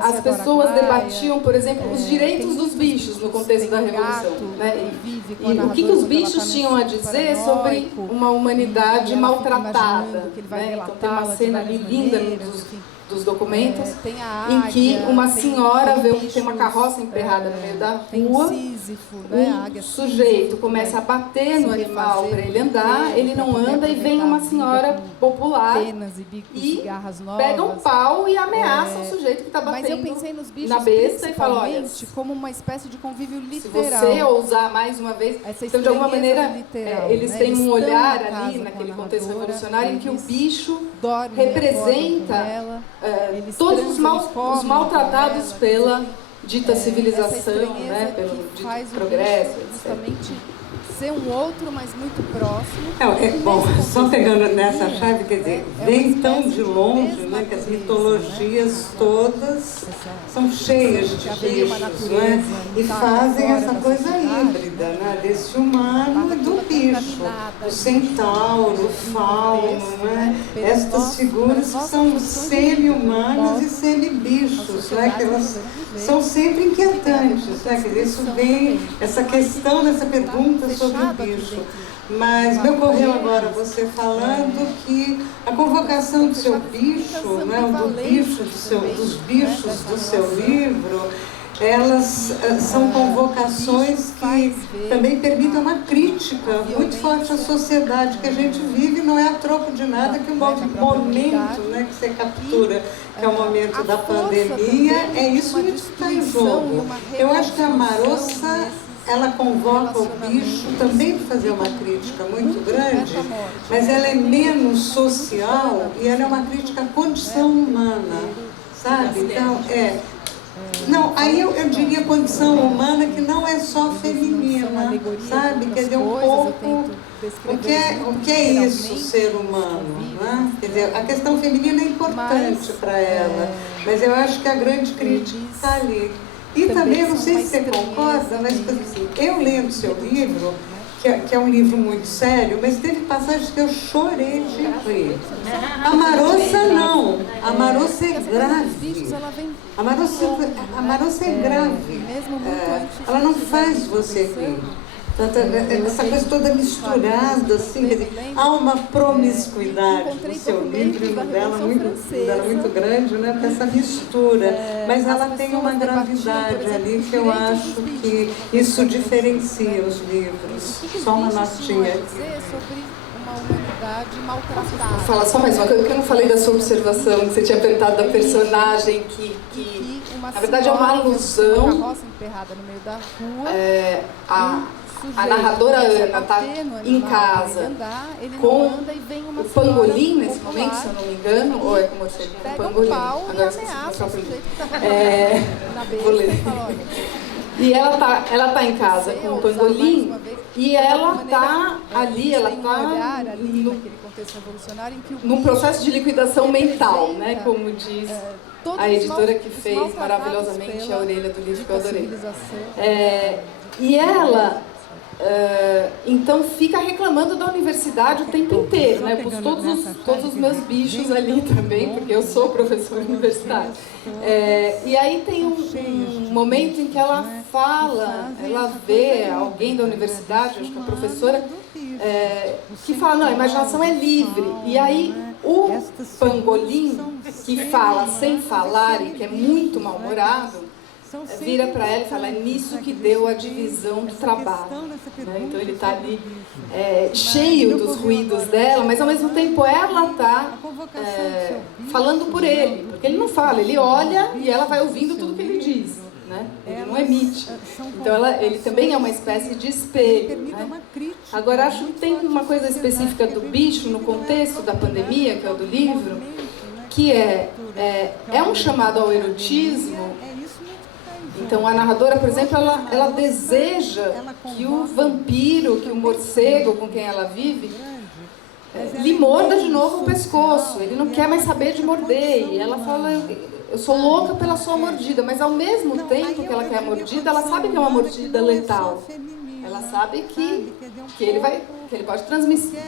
as pessoas debatiam, por exemplo, os direitos dos bichos no contexto da Revolução, né? E o que os bichos tinham a dizer sobre uma humanidade maltratada, né? Então tem uma cena ali linda dos documentos, em que uma senhora vê tem uma carroça emperrada no meio da rua, um sujeito começa a bater no animal para ele andar, ele não anda e vem uma senhora popular e pega um pau e ameaça o sujeito que está batendo na besta e fala, olha, como uma espécie de convívio literal. Se você ousar mais uma vez, então de alguma maneira eles têm um olhar ali naquele contexto revolucionário em que o bicho representa todos os maltratados pela dita civilização, né, pelo dito progresso, etc. Ser um outro, mas muito próximo. Bom, só pegando nessa chave, quer dizer, vem tão de longe, né, que as mitologias todas são cheias de bichos, né, e fazem essa coisa híbrida, né, desse humano e do bicho, o centauro, o fauno, né, estas figuras que são semi-humanas e semi-bichos, né, que elas são sempre inquietantes, né, quer dizer, isso vem, essa questão dessa pergunta sobre o bicho. Mas me ocorreu agora você falando que a convocação do seu bicho, né, dos bichos do seu livro, elas são convocações que também permitem uma crítica muito forte à sociedade que a gente vive, não é a troco de nada que o momento, né, que você captura, que é o momento da pandemia, é isso que está em jogo. Eu acho que a Marossa, ela convoca o bicho também para fazer uma crítica muito grande, mas ela é menos social e ela é uma crítica à condição humana, sabe? Então, não, aí eu diria condição humana que não é só feminina, sabe? Quer dizer, um pouco o que é isso, ser humano, né? Quer dizer, a questão feminina é importante para ela, mas eu acho que a grande crítica está ali. E também, não sei se você concorda, mas assim, eu lendo seu livro, que é um livro muito sério, mas teve passagens que eu chorei de rir. A Marossa não, a Marossa é grave. A Marossa é grave. Ela não faz você rir. Essa coisa toda misturada, assim, quer dizer, há uma promiscuidade no seu livro e no dela muito grande, né, com essa mistura, mas ela tem uma gravidade ali que eu acho que isso diferencia os livros. Só uma notinha aqui. Vou falar só mais uma coisa, que eu não falei da sua observação, que você tinha perguntado da personagem que Na verdade, é uma alusão. A narradora Ana está em casa com o pangolim nesse momento, se eu não me engano, ou é com você? O pangolim. Agora esqueci. Vou ler. E ela tá em casa com o pangolim e ela tá ali, ela tá num processo de liquidação mental, né? Como diz a editora que fez maravilhosamente a orelha do livro que eu adorei. E ela, então, fica reclamando da universidade o tempo inteiro, né? Eu pus todos os meus bichos ali também, porque eu sou professora universitária. E aí tem um momento em que ela fala, ela vê alguém da universidade, acho que a professora, que fala, não, a imaginação é livre. E aí o pangolim, que fala sem falar e que é muito mal-humorado, vira para ela e fala, é nisso que deu a divisão do trabalho. Né? Então ele está ali cheio dos ruídos dela, mas ao mesmo tempo ela está falando por ele, porque ele não fala, ele olha e ela vai ouvindo tudo que ele diz. Né? Ele não emite. Então ele também é uma espécie de espelho. Né? Agora, acho que tem uma coisa específica do bicho no contexto da pandemia, que é o do livro, que é um chamado ao erotismo. Então, a narradora, por exemplo, ela deseja que o vampiro, que o morcego com quem ela vive, lhe morda de novo o pescoço. Ele não quer mais saber de morder. E ela fala, eu sou louca pela sua mordida. Mas, ao mesmo tempo que ela quer a mordida, ela sabe que é uma mordida letal. Ela sabe que ele pode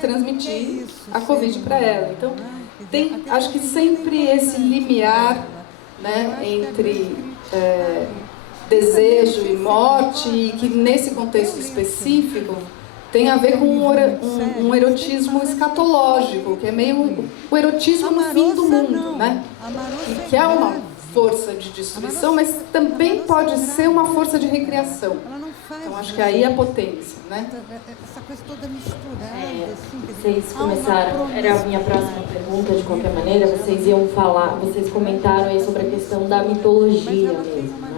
transmitir a Covid para ela. Então, tem, acho que sempre esse limiar, né, entre desejo e morte, e que nesse contexto específico tem a ver com um erotismo escatológico, que é meio o erotismo no fim do mundo, né? Que é uma força de destruição, mas também pode ser uma força de recriação. Então acho que aí é a potência, né? Essa coisa toda misturada. Vocês começaram, era a minha próxima pergunta, de qualquer maneira, vocês comentaram aí sobre a questão da mitologia mesmo, né?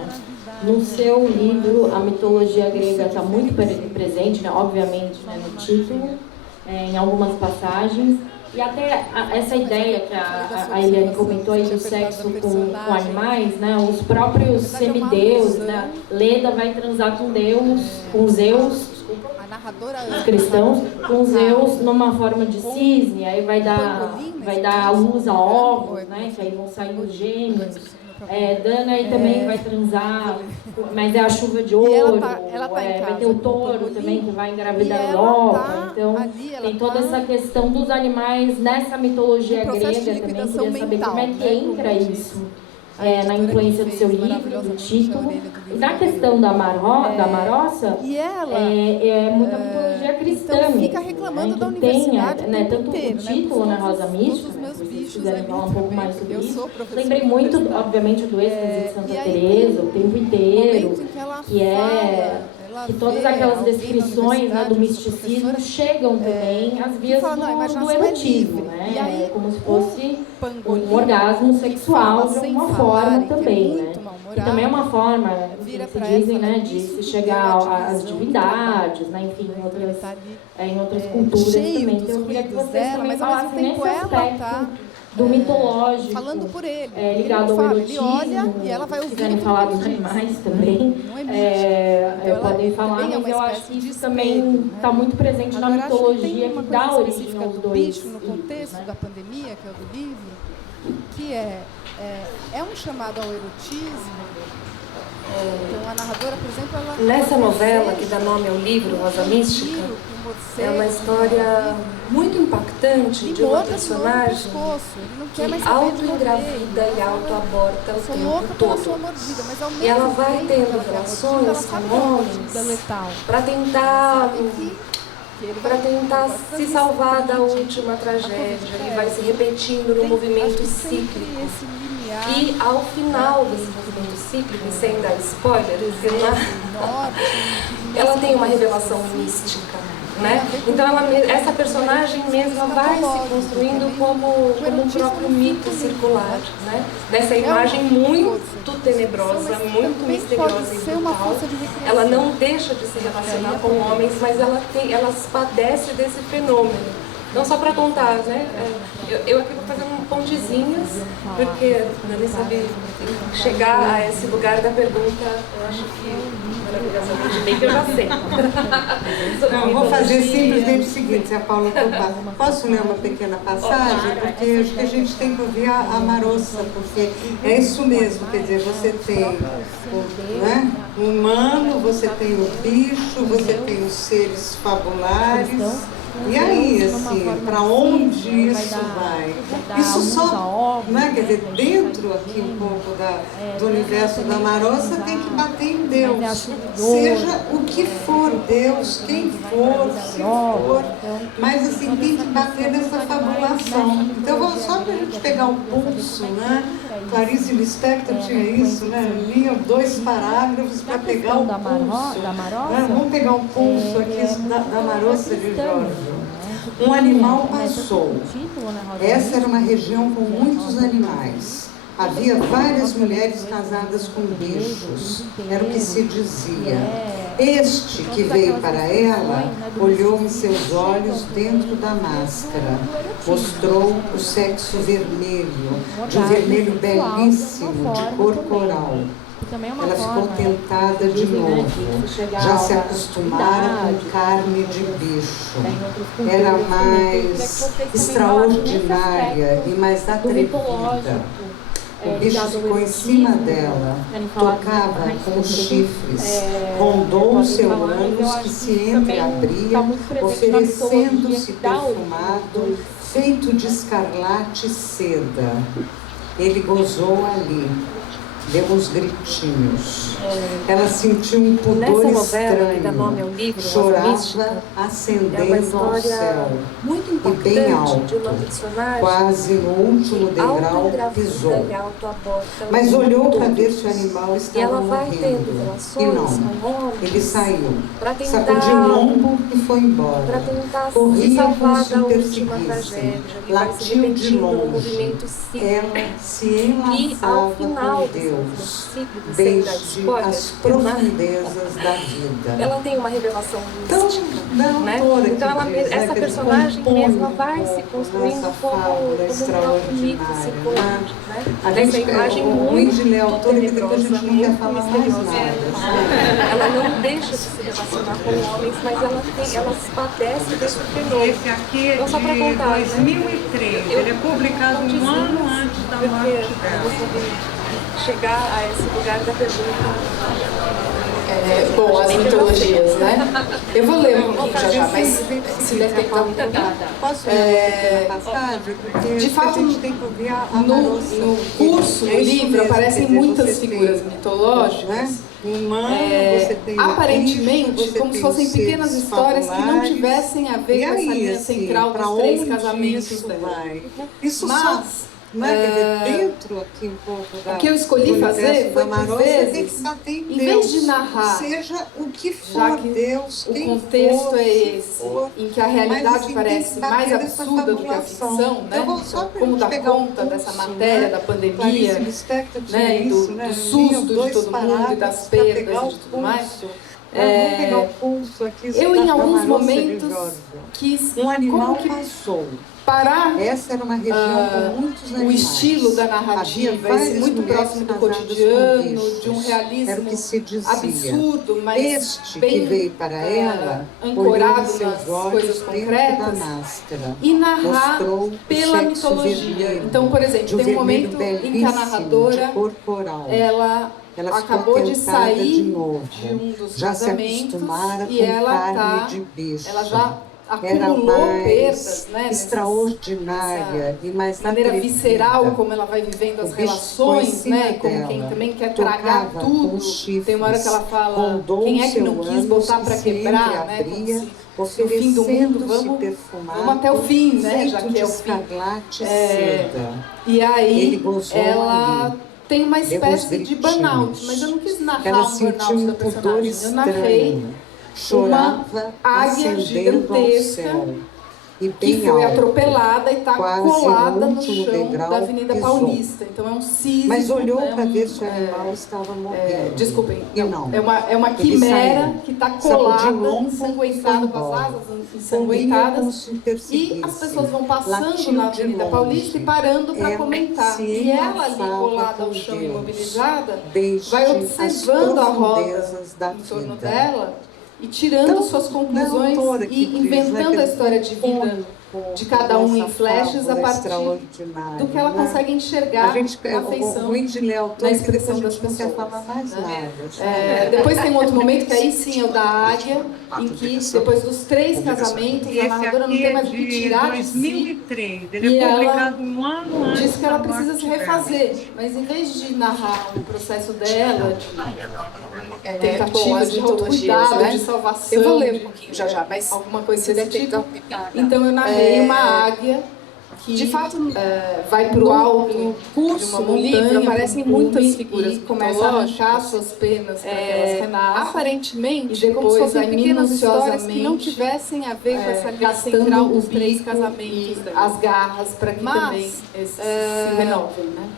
No seu livro, a mitologia grega está muito presente, né? Obviamente, né, no título, em algumas passagens, e até essa ideia que a Eliane comentou aí do sexo com animais, né? Os próprios semideuses, né? Leda vai transar com Zeus, os cristãos, com Zeus numa forma de cisne, aí vai dar a luz a ovos, né? Que aí vão sair os gêmeos. Dana aí também vai transar, mas é a chuva de ouro, vai ter o touro também que vai engravidar na Europa. Então tem toda essa questão dos animais nessa mitologia grega também. Queria saber como é que entra isso na influência do seu livro, do título. E na questão da Marossa, é muita mitologia cristã. Então fica reclamando da universidade, né, tanto o título, né, Rosa Mística, se vocês quiserem falar um pouco mais sobre isso. Lembrei muito, obviamente, do êxtase de Santa Teresa, o tempo inteiro, que todas aquelas descrições, né, do misticismo chegam também às vias do erotismo, né? Como se fosse um orgasmo sexual de alguma forma também, né? E também é uma forma, se dizem, né, de se chegar às divindades, né, enfim, em outras culturas também. Então eu queria que vocês também falassem nesse aspecto do mitológico, falando por ele, ligado ao erotismo. Ele olha e ela vai se quiserem falar dos animais também, podem falar, mas eu acho que isso também está muito presente na mitologia que dá origem aos dois. No contexto da pandemia, que é o do livro, que é um chamado ao erotismo. Então a narradora, por exemplo, ela... Nessa novela, que dá nome ao livro, Rosa Mística, é uma história muito impactante de uma personagem que auto-engravida e auto-aborta o tempo todo. E ela vai tendo relações com homens para tentar se salvar da última tragédia, e vai se repetindo no movimento cíclico. E ao final desse movimento cíclico, sem dar spoiler, ela tem uma revelação mística. né? Então essa personagem mesma vai se construindo como um próprio mito circular, né? Dessa imagem muito tenebrosa, muito misteriosa e brutal. Ela não deixa de se relacionar com homens, mas ela padece desse fenômeno. Não só para contar, né? Eu aqui vou fazer pontezinhos, porque Dani sabe chegar a esse lugar da pergunta, eu acho que maravilhosamente bem, que eu já sei. Não, eu vou fazer simplesmente o seguinte, se a Paula topar. Posso ler uma pequena passagem? Porque acho que a gente tem que ouvir a Marossa, porque é isso mesmo, quer dizer, você tem o humano, você tem o bicho, você tem os seres fabulares. E aí, assim, para onde isso vai? Isso só, né, quer dizer, dentro aqui um pouco do universo da Marossa tem que bater em Deus. Seja o que for Deus, quem for, se for, mas assim, tem que bater nessa fabulação. Então, só para a gente pegar o pulso, né? Clarice Lispector tinha isso, né? Liam 2 parágrafos para pegar o pulso. Vamos pegar um pulso aqui da Marossa de Jorge. Um animal passou. Essa era uma região com muitos animais. Havia várias mulheres casadas com bichos. Era o que se dizia. Este que veio para ela olhou em seus olhos dentro da máscara. Mostrou o sexo vermelho, de um vermelho belíssimo, de cor coral. Ela ficou tentada de novo. Já se acostumara com carne de bicho. Era mais extraordinária e mais atrevida. O bicho ficou em cima dela, tocava com os chifres, rondou o seu ânus que se entreabria, oferecendo-se perfumado, feito de escarlate e seda. Ele gozou ali. Deu uns gritinhos. Ela sentiu um pudor estranho. Chorava ascendendo ao céu. E bem alto. Quase no último degrau pisou. Mas olhou para ver se o animal estava morrendo. E não. Ele saiu. Sacudiu o lombo e foi embora. Corria como se o perseguissem. Latiu de longe. Ela se enlaçava com Deus. Desde as profundezas da vida. Ela tem uma revelação mística, né? Então essa personagem mesma vai se construindo como um próprio mito circular, né? Essa imagem muito tenebrosa, muito misteriosa. Ela não deixa de se relacionar com homens, mas ela padece desse fenômeno. Esse aqui é de 2003, ele é publicado um ano antes da morte dela. Chegar a esse lugar da pergunta. Bom, as mitologias, né? Eu vou ler um pouquinho já, mas se der tempo, posso ler uma passagem? De fato, no curso, no livro, aparecem muitas figuras mitológicas. Aparentemente, como se fossem pequenas histórias que não tivessem a ver com essa linha central dos 3 casamentos dela. Mas dentro aqui um pouco o que eu escolhi fazer foi, por vezes, em vez de narrar, seja o que for Deus, o contexto é esse, em que a realidade parece mais absurda do que a ficção, né? Como dar conta dessa matéria da pandemia, né? Do susto de todo mundo e das perdas e de tudo mais. Eu, em alguns momentos, quis parar essa era uma região com muitos animais. O estilo da narrativa, esse muito próximo do cotidiano, de um realismo absurdo, mas bem que veio para ela, ancorado nas coisas concretas, e narrar pela mitologia. Então, por exemplo, tem um momento em que a narradora ela acabou de sair de um dos casamentos e ela já acumulou perdas, né? Extraordinária e mais maneira visceral como ela vai vivendo as relações, né? Como quem também quer tragar tudo. Tem uma hora que ela fala, quem é que não quis botar para quebrar, né? Como se no fim do mundo, vamos até o fim, né? Já que é o fim. E aí ela tem uma espécie de burnout, mas eu não quis narrar um burnout da personagem. Eu narrei chorava águia ascendendo ao gigantesca céu. E que bem foi alto, atropelada e está quase colada no no último chão degrau, da Avenida pisou. Paulista. Então é um cisne. Mas olhou né, para ver se o animal estava morrendo. Desculpem, E não. é uma Ele quimera saiu. que está Sacudiu colada, o ombro, ensanguentada, foi com as embora. asas Corria ensanguentadas. como se perseguisse. E as pessoas vão passando Latiu na de Avenida longe. Paulista e parando para Ela comentar. se E ela ali enlaçava colada ao com chão, Deus, imobilizada, desde vai as observando a roda profundezas da em torno vida. dela e tirando Então, suas não é a conclusões autora que e diz, inventando né, a história de vida de cada um em flashes a partir do que ela consegue enxergar na feição, na expressão das pessoas. Não quer falar mais nada. Depois tem um outro momento que aí sim é o da águia, em que depois dos 3 casamentos a narradora não tem mais o que tirar de si 2003, e ela diz que ela precisa se refazer, mas em vez de narrar o processo dela, de tentativa de autocuidado, né? de salvação, Eu vou ler um pouquinho já, mas alguma coisa você desse deve tipo. ter... Então eu narrei uma águia que de fato vai para o alto no de curso, uma no livro, montanha, aparecem pro cume, muitas figuras e começa a arrancar mitológicas. suas penas para que elas renasçam. Aparentemente, E como se depois, fossem pequenas histórias que não minuciosamente, tivessem a ver com essa linha central gastando dos os 3 3 casamentos casamentos, dela. as garras, para que Mas, também esses se renovem, né?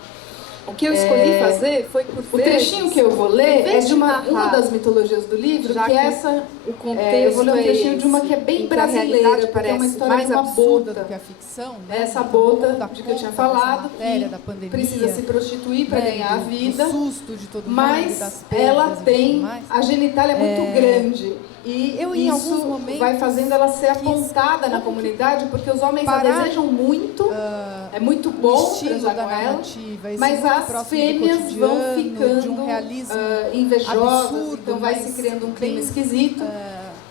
O que eu escolhi fazer foi por O trechinho que eu vou ler é de uma das mitologias do livro, já que que essa, o contexto eu vou ler um trechinho é de uma esse, que é bem em que a brasileira, realidade porque é uma parece história mais de uma absurda bota. do que a ficção, né? Essa Então, bota dá de que eu tinha conta dessa falado, matéria, que da pandemia, precisa se prostituir para né, ganhar a do vida, susto de todo mundo, mas das perdas ela e tudo tem, mais. a genitália é muito grande. E eu, em alguns isso momentos, vai fazendo ela ser quis apontada na comunidade, porque os homens a parar, desejam muito, é muito o bom estilo transar da com ela, narrativa, esse mas muito as próximo do fêmeas vão cotidiano, ficando de um realismo invejosas, absurdo, então vai mas se criando um clima bem, esquisito.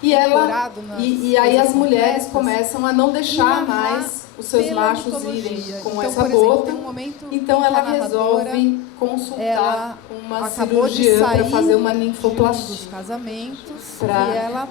E ela e aí as mulheres começam a não deixar mais os seus machos irem com então, essa por exemplo, bota. tem um momento Então em que ela a narradora, resolve consultar uma acabou de cirurgiã sair para fazer uma dos ninfoplastia. casamentos Pra, e ela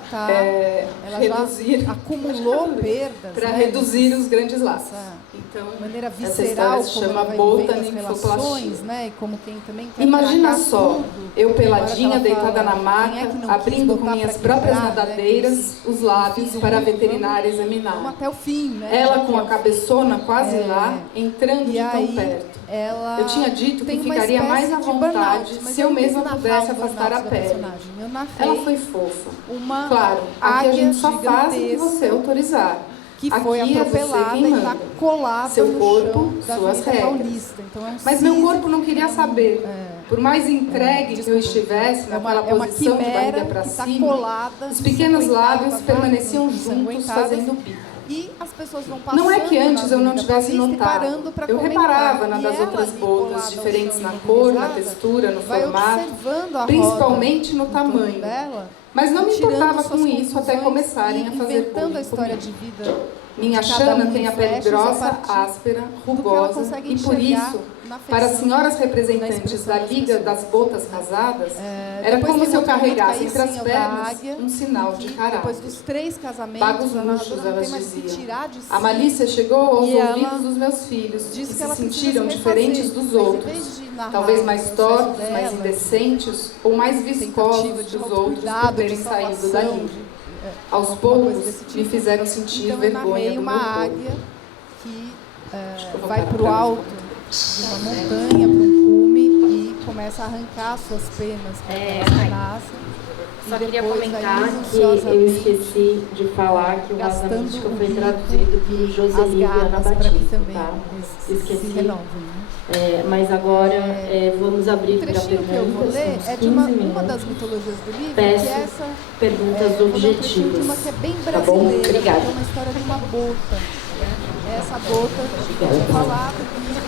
reduzir, já acumulou perdas para né, reduzir os grandes laços. essa Então, maneira essa visceral história se como chama ela vai bota vivendo as ninfoplastia. relações, né, e como quem também quer Imagina tragar só, tudo. eu Agora peladinha, que ela deitada fala, na quem é maca, que não abrindo quis com botar minhas pra próprias quebrar, nadadeiras né, os lábios para a muito, veterinária vamos examinar. até o fim, né? Ela com a cabeçona quase lá, entrando e de tão aí, perto. ela Eu tinha dito que tem uma ficaria mais espécie à de vontade burnout, mas se eu não quis mesma narrar pudesse um afastar a burnout da pele. personagem. Eu narrei Ela foi fofa. uma Claro, aqui a gente só águia faz o que gigantesca você autorizar. que foi Aqui é você atropelada quem e manda. está colada Seu no corpo, chão da suas Avenida regras. Paulista. Então, é um Mas meu cisne corpo não queria saber. Por mais entregue que eu estivesse naquela posição de barriga para cima, colada, os pequenos lábios ensanguentada, permaneciam juntos ensanguentadas, fazendo bico. E as pessoas vão passando Não é que antes na eu não Avenida tivesse Paulista e notado. parando pra Eu comentar. reparava na E das ela outras ali botas, colada ao diferentes chão, na cor, na imobilizada, textura, no vai formato, observando a principalmente no roda em torno tamanho. dela, Mas não me tirando importava suas com isso até conclusões começarem a e fazer inventando bullying a história comigo. de vida Minha de cada Xana um tem em a pele flashes a grossa, partir áspera, do que ela rugosa consegue e por enxergar isso, na para as feição, senhoras na representantes expressão da das Liga pessoas. das Botas Casadas, era Depois como tem se eu outro momento que carregasse aí entre as sim é o da pernas águia, um sinal em de que, caráter. depois dos 3 casamentos, Vagos a luxos, narradora não elas tem mais o que diziam. tirar de si. A malícia chegou aos E ela ouvidos dos meus filhos, que diz que se ela precisa sentiram se diferentes refazer, dos mas em outros, vez de narrar talvez o mais processo tortos, dela, mais indecentes ou mais viscosos tentativa que de os outros por autocuidado, terem de saído salvação, dali. Aos alguma coisa poucos, desse tipo. me fizeram sentir Então, eu vergonha narrei do uma meu corpo. águia que eu vou vai parar para o pra alto de uma montanha, para um cume, e começa a arrancar suas penas para que elas renascem. Só E queria depois, comentar aí, que eu minuciosamente, esqueci de falar que o gastando Rasamística o foi bico traduzido por as Joseli Ana garras para que Batista, também tá? se Esqueci. renovem. Né? Mas agora vamos abrir O para trechinho que eu vou perguntas, ler uns é 15 de uma minutos. das mitologias do livro, Peço que é essa... perguntas vou ler um trechinho de objetivas. uma que é bem Tá bom? brasileira, Obrigada. que é uma história de uma bota. Né? Essa bota que eu tinha falado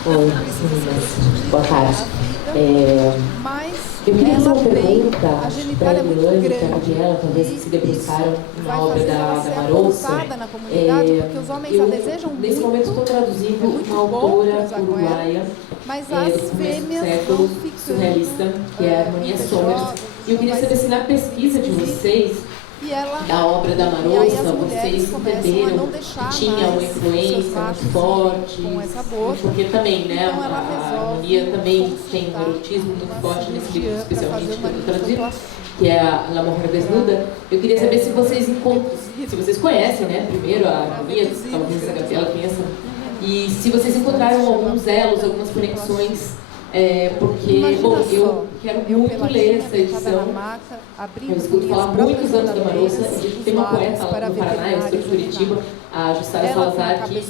que Oi, precisa ser meninas. prostituída Boa tarde. a vida, mas Eu queria fazer ela uma tem pergunta a para a genitália muito Milane e para a grande. Gabriela, talvez que se debruçaram na obra da Marouça. Na comunidade, porque os homens a desejam nesse muito, momento estou traduzindo muito uma bom autora transar com ela, uruguaia mas do as começo do fêmeas século, vão ficando surrealista, que é a Harmonia Somers. E eu queria saber se na pesquisa de vocês, e ela, da obra da e aí as Marouça, mulheres vocês começam a entenderam não deixar que tinha mais uma seus influência machos muito forte, com essa bota. porque também, né, Então ela a resolve harmonia também tem um consultar erotismo muito uma forte nesse livro, cirurgiã pra especialmente fazer que eu uma vou traduzir. ninfoplastia. que é a La Mujer Desnuda. Eu queria saber se vocês conhecem, né, primeiro a Mia, talvez a Gabriela conheçam, e se vocês encontraram alguns elos, algumas conexões, porque, bom, eu quero muito ler essa edição. Eu escuto falar há muitos anos da Marossa, e tem uma poeta lá no Paraná, eu sou de Curitiba, a Jussara Salazar, que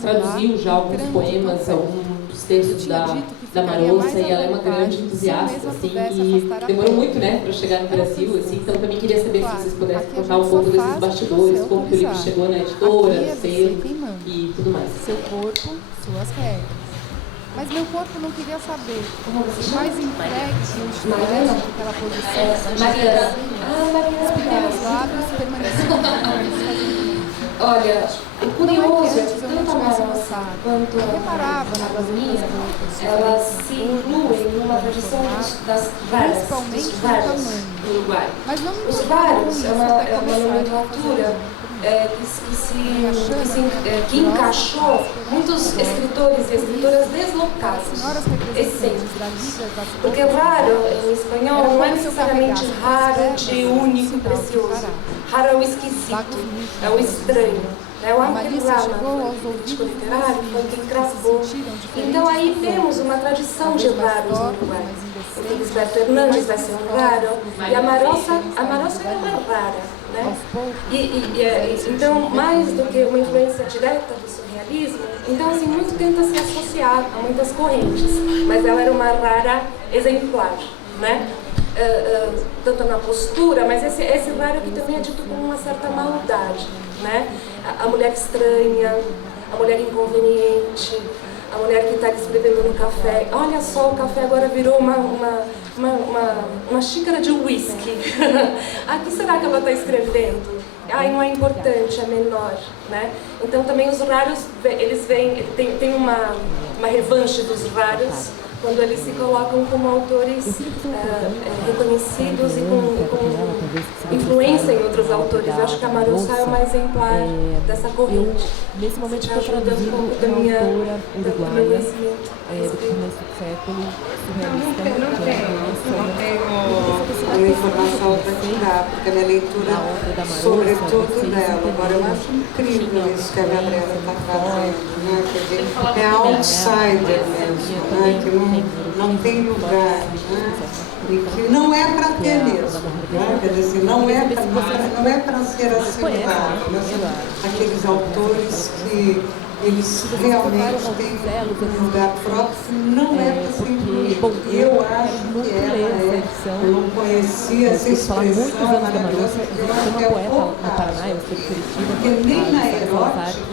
traduziu já alguns poemas, alguns textos da Marossa, e ela é uma grande entusiasta, assim, e demorou muito, né, para chegar no Brasil, assim, então também queria saber se vocês pudessem contar um pouco desses bastidores, como que o livro chegou na editora, no selo e tudo mais. Seu corpo, suas regras. Mas meu corpo não queria saber. Mais entregue, eu estivesse naquela posição. Os pequenos lábios permaneciam. Olha, o curioso é que tanto a Marossa quanto a Mia, elas se incluem numa tradição das varas, do Uruguai. Os varos é uma nomenclatura que encaixou muitos escritores e escritoras deslocados, excêntricos. Porque raro, em espanhol, não é necessariamente raro de único e precioso. Raro é o esquisito, é o estranho. O Ángel Rama, crítico literário, foi quem cravou. Então aí temos uma tradição de raros no Uruguai. O Felisberto Hernandes vai ser um raro, e a Marossa é uma rara. Né? Então, mais do que uma influência direta do surrealismo, então assim, muito tenta se associar a muitas correntes, mas ela era uma rara exemplar, né? Tanto na postura, mas esse raro que também é dito como uma certa maldade, né? A mulher estranha, a mulher inconveniente, a mulher que está escrevendo no café. Olha só, o café agora virou uma xícara de uísque. Ah, o que será que ela está escrevendo? Ai, não é importante, é menor, né? Então também os raros, eles vêm, tem uma revanche dos raros, quando eles se colocam como autores reconhecidos e com influência em outros autores. Eu acho que a Marossa é uma exemplar dessa corrente. Nesse momento estou um traduzindo pouco uma autora uruguaia do começo do século, surrealista. Não tenho uma informação para te dar, porque a minha leitura, sobretudo dela. Agora, eu acho incrível isso que a Gabriela está trazendo, né? Quer dizer, é outsider mesmo, né? Que não tem lugar, né? E que não é para ter mesmo, né? Quer dizer, assim, não é para ser assimilado, né? Aqueles autores que eles realmente têm um lugar próprio, não é para ser incluído. Eu acho que ela eu não conhecia essa expressão maravilhosa, eu acho que é o porque nem na erótica,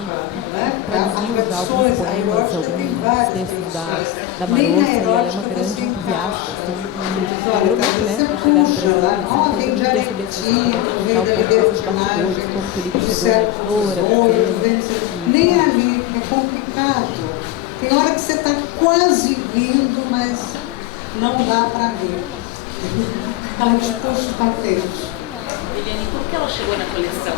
né? As tradições, a erótica tem várias tradições, nem na erótica você encontra. Olha, você puxa lá, vem de Arequipa, vem da libertinagem, do século XVIII, nem ali, é complicado. Tem hora que você está quase vindo, mas não dá para ver. Ela te puxa o tapete. Eliane, como que ela chegou na coleção?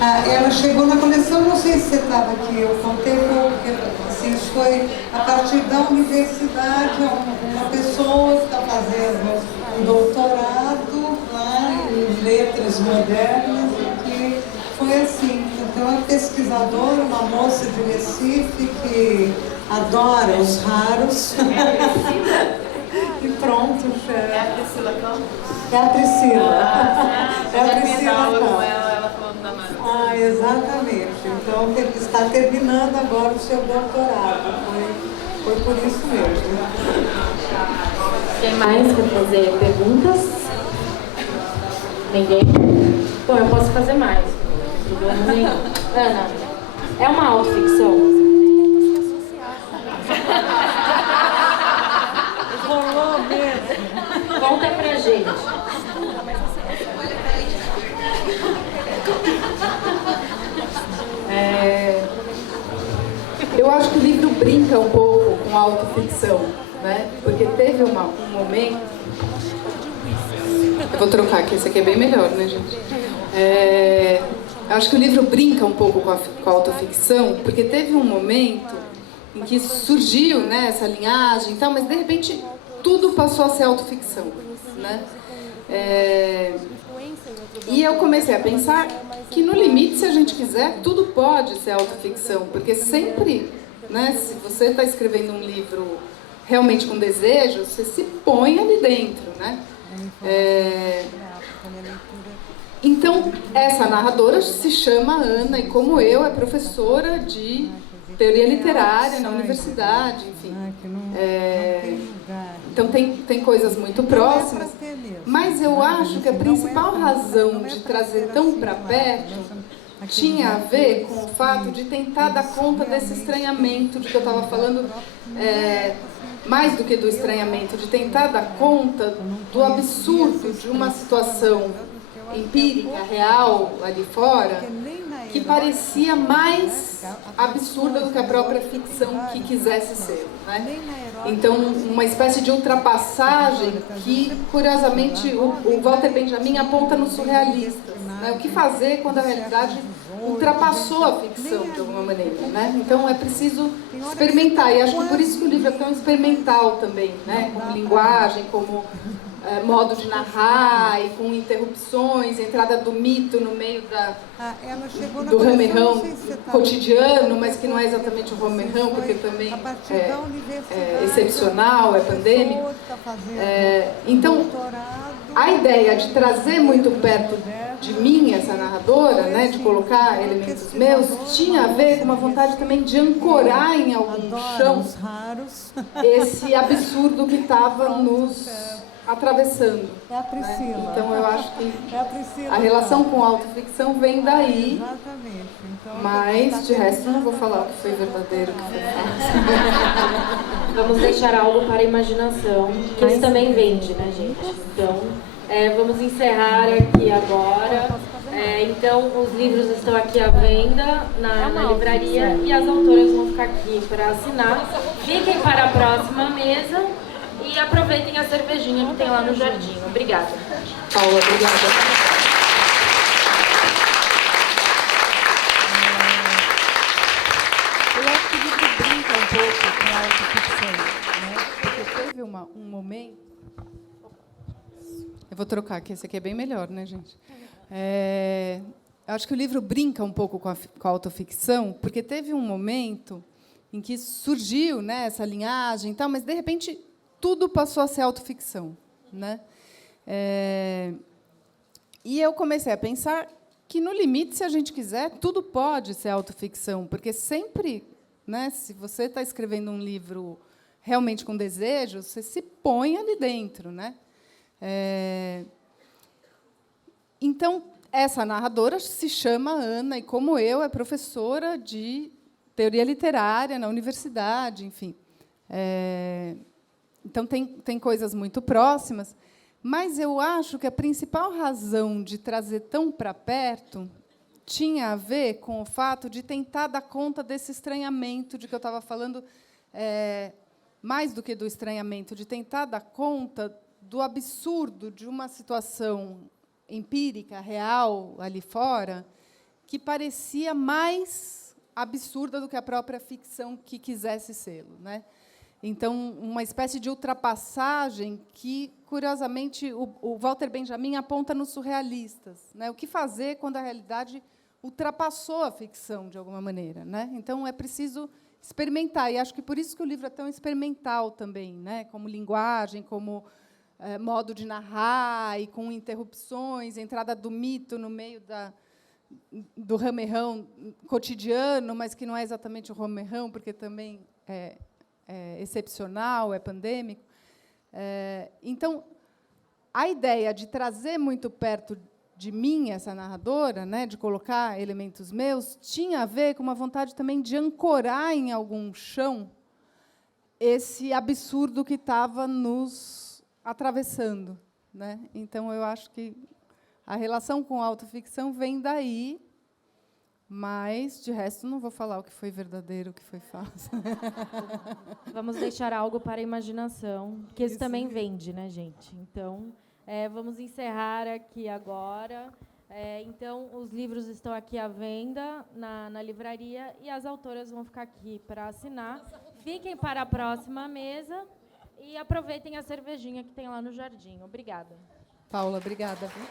Ela chegou na coleção, não sei se você estava aqui, eu contei porque assim, isso foi a partir da universidade, uma pessoa que está fazendo um doutorado lá em letras modernas, que foi assim. Então, é uma pesquisadora, uma moça de Recife que adora os raros. E pronto, É a Priscila Campos? É a Priscila. É a Priscila com ela falando da Marossa. Ah, exatamente. Então, ele está terminando agora o seu doutorado. Foi por isso mesmo. Quem mais quer fazer perguntas? Ninguém? Bom, eu posso fazer mais. Ana, é uma autoficção? Rolou mesmo. Conta pra gente. Eu acho que o livro brinca um pouco com a autoficção, né? Porque teve um momento... Eu vou trocar aqui, esse aqui é bem melhor, né, gente? Eu acho que o livro brinca um pouco com a autoficção, porque teve um momento em que surgiu, né, essa linhagem e tal, mas de repente tudo passou a ser autoficção, né? E eu comecei a pensar que, no limite, se a gente quiser, tudo pode ser autoficção, porque sempre, né, se você está escrevendo um livro realmente com desejo, você se põe ali dentro, né? Então, essa narradora se chama Ana e, como eu, é professora de teoria literária na universidade, enfim. Então, tem coisas muito próximas, mas eu acho que a principal razão de trazer tão para perto tinha a ver com o fato de tentar dar conta desse estranhamento de que eu estava falando, mais do que do estranhamento, de tentar dar conta do absurdo de uma situação empírica, real, ali fora, que parecia mais absurda do que a própria ficção que quisesse ser, né? Então, uma espécie de ultrapassagem que, curiosamente, o Walter Benjamin aponta nos surrealistas, né? O que fazer quando a realidade ultrapassou a ficção, de alguma maneira, né? Então, é preciso experimentar, e acho que por isso que o livro é tão experimental também, né? Como linguagem, como modo de narrar, e com interrupções, entrada do mito no meio do ramerrão cotidiano, mas que não é exatamente o ramerrão, porque também é excepcional, é pandêmico. Então, a ideia de trazer muito perto de mim essa narradora, né, de colocar elementos meus, tinha a ver com uma vontade também de ancorar em algum chão esse absurdo que estava nos atravessando. É a Priscila. Né? Então eu acho que a relação com a autoficção vem daí, mas de resto eu não vou falar o que foi verdadeiro, o que foi falso. Vamos deixar algo para a imaginação, que isso também vende, né, gente? Então, vamos encerrar aqui agora. Então, os livros estão aqui à venda na livraria e as autoras vão ficar aqui para assinar. Fiquem para a próxima mesa. E aproveitem a cervejinha que tem lá no jardim. Obrigada. Paula, obrigada. Eu acho que o livro brinca um pouco com a autoficção, né? Porque teve um momento... Eu vou trocar, que esse aqui é bem melhor, né, gente? Eu acho que o livro brinca um pouco com a autoficção, porque teve um momento em que surgiu, né, essa linhagem e tal, mas, de repente, tudo passou a ser autoficção, né? E eu comecei a pensar que, no limite, se a gente quiser, tudo pode ser autoficção, porque sempre, né, se você está escrevendo um livro realmente com desejo, você se põe ali dentro, né? Então, essa narradora se chama Ana, e, como eu, é professora de teoria literária na universidade, enfim. Então, tem coisas muito próximas, mas eu acho que a principal razão de trazer tão para perto tinha a ver com o fato de tentar dar conta desse estranhamento de que eu estava falando, mais do que do estranhamento, de tentar dar conta do absurdo de uma situação empírica, real, ali fora, que parecia mais absurda do que a própria ficção que quisesse sê-lo, né? Então, uma espécie de ultrapassagem que, curiosamente, o Walter Benjamin aponta nos surrealistas, né? O que fazer quando a realidade ultrapassou a ficção, de alguma maneira, né? Então, é preciso experimentar. E acho que por isso que o livro é tão experimental também, né? Como linguagem, como modo de narrar, e com interrupções, entrada do mito no meio do ramerrão cotidiano, mas que não é exatamente o ramerrão, porque também é excepcional, é pandêmico. Então, a ideia de trazer muito perto de mim essa narradora, né, de colocar elementos meus, tinha a ver com uma vontade também de ancorar em algum chão esse absurdo que estava nos atravessando, né? Então, eu acho que a relação com a autoficção vem daí, mas, de resto, não vou falar o que foi verdadeiro, o que foi falso. Vamos deixar algo para a imaginação, que isso também vende, né, gente? Então, vamos encerrar aqui agora. Então, os livros estão aqui à venda na livraria e as autoras vão ficar aqui para assinar. Fiquem para a próxima mesa e aproveitem a cervejinha que tem lá no jardim. Obrigada. Paula, obrigada. Viu?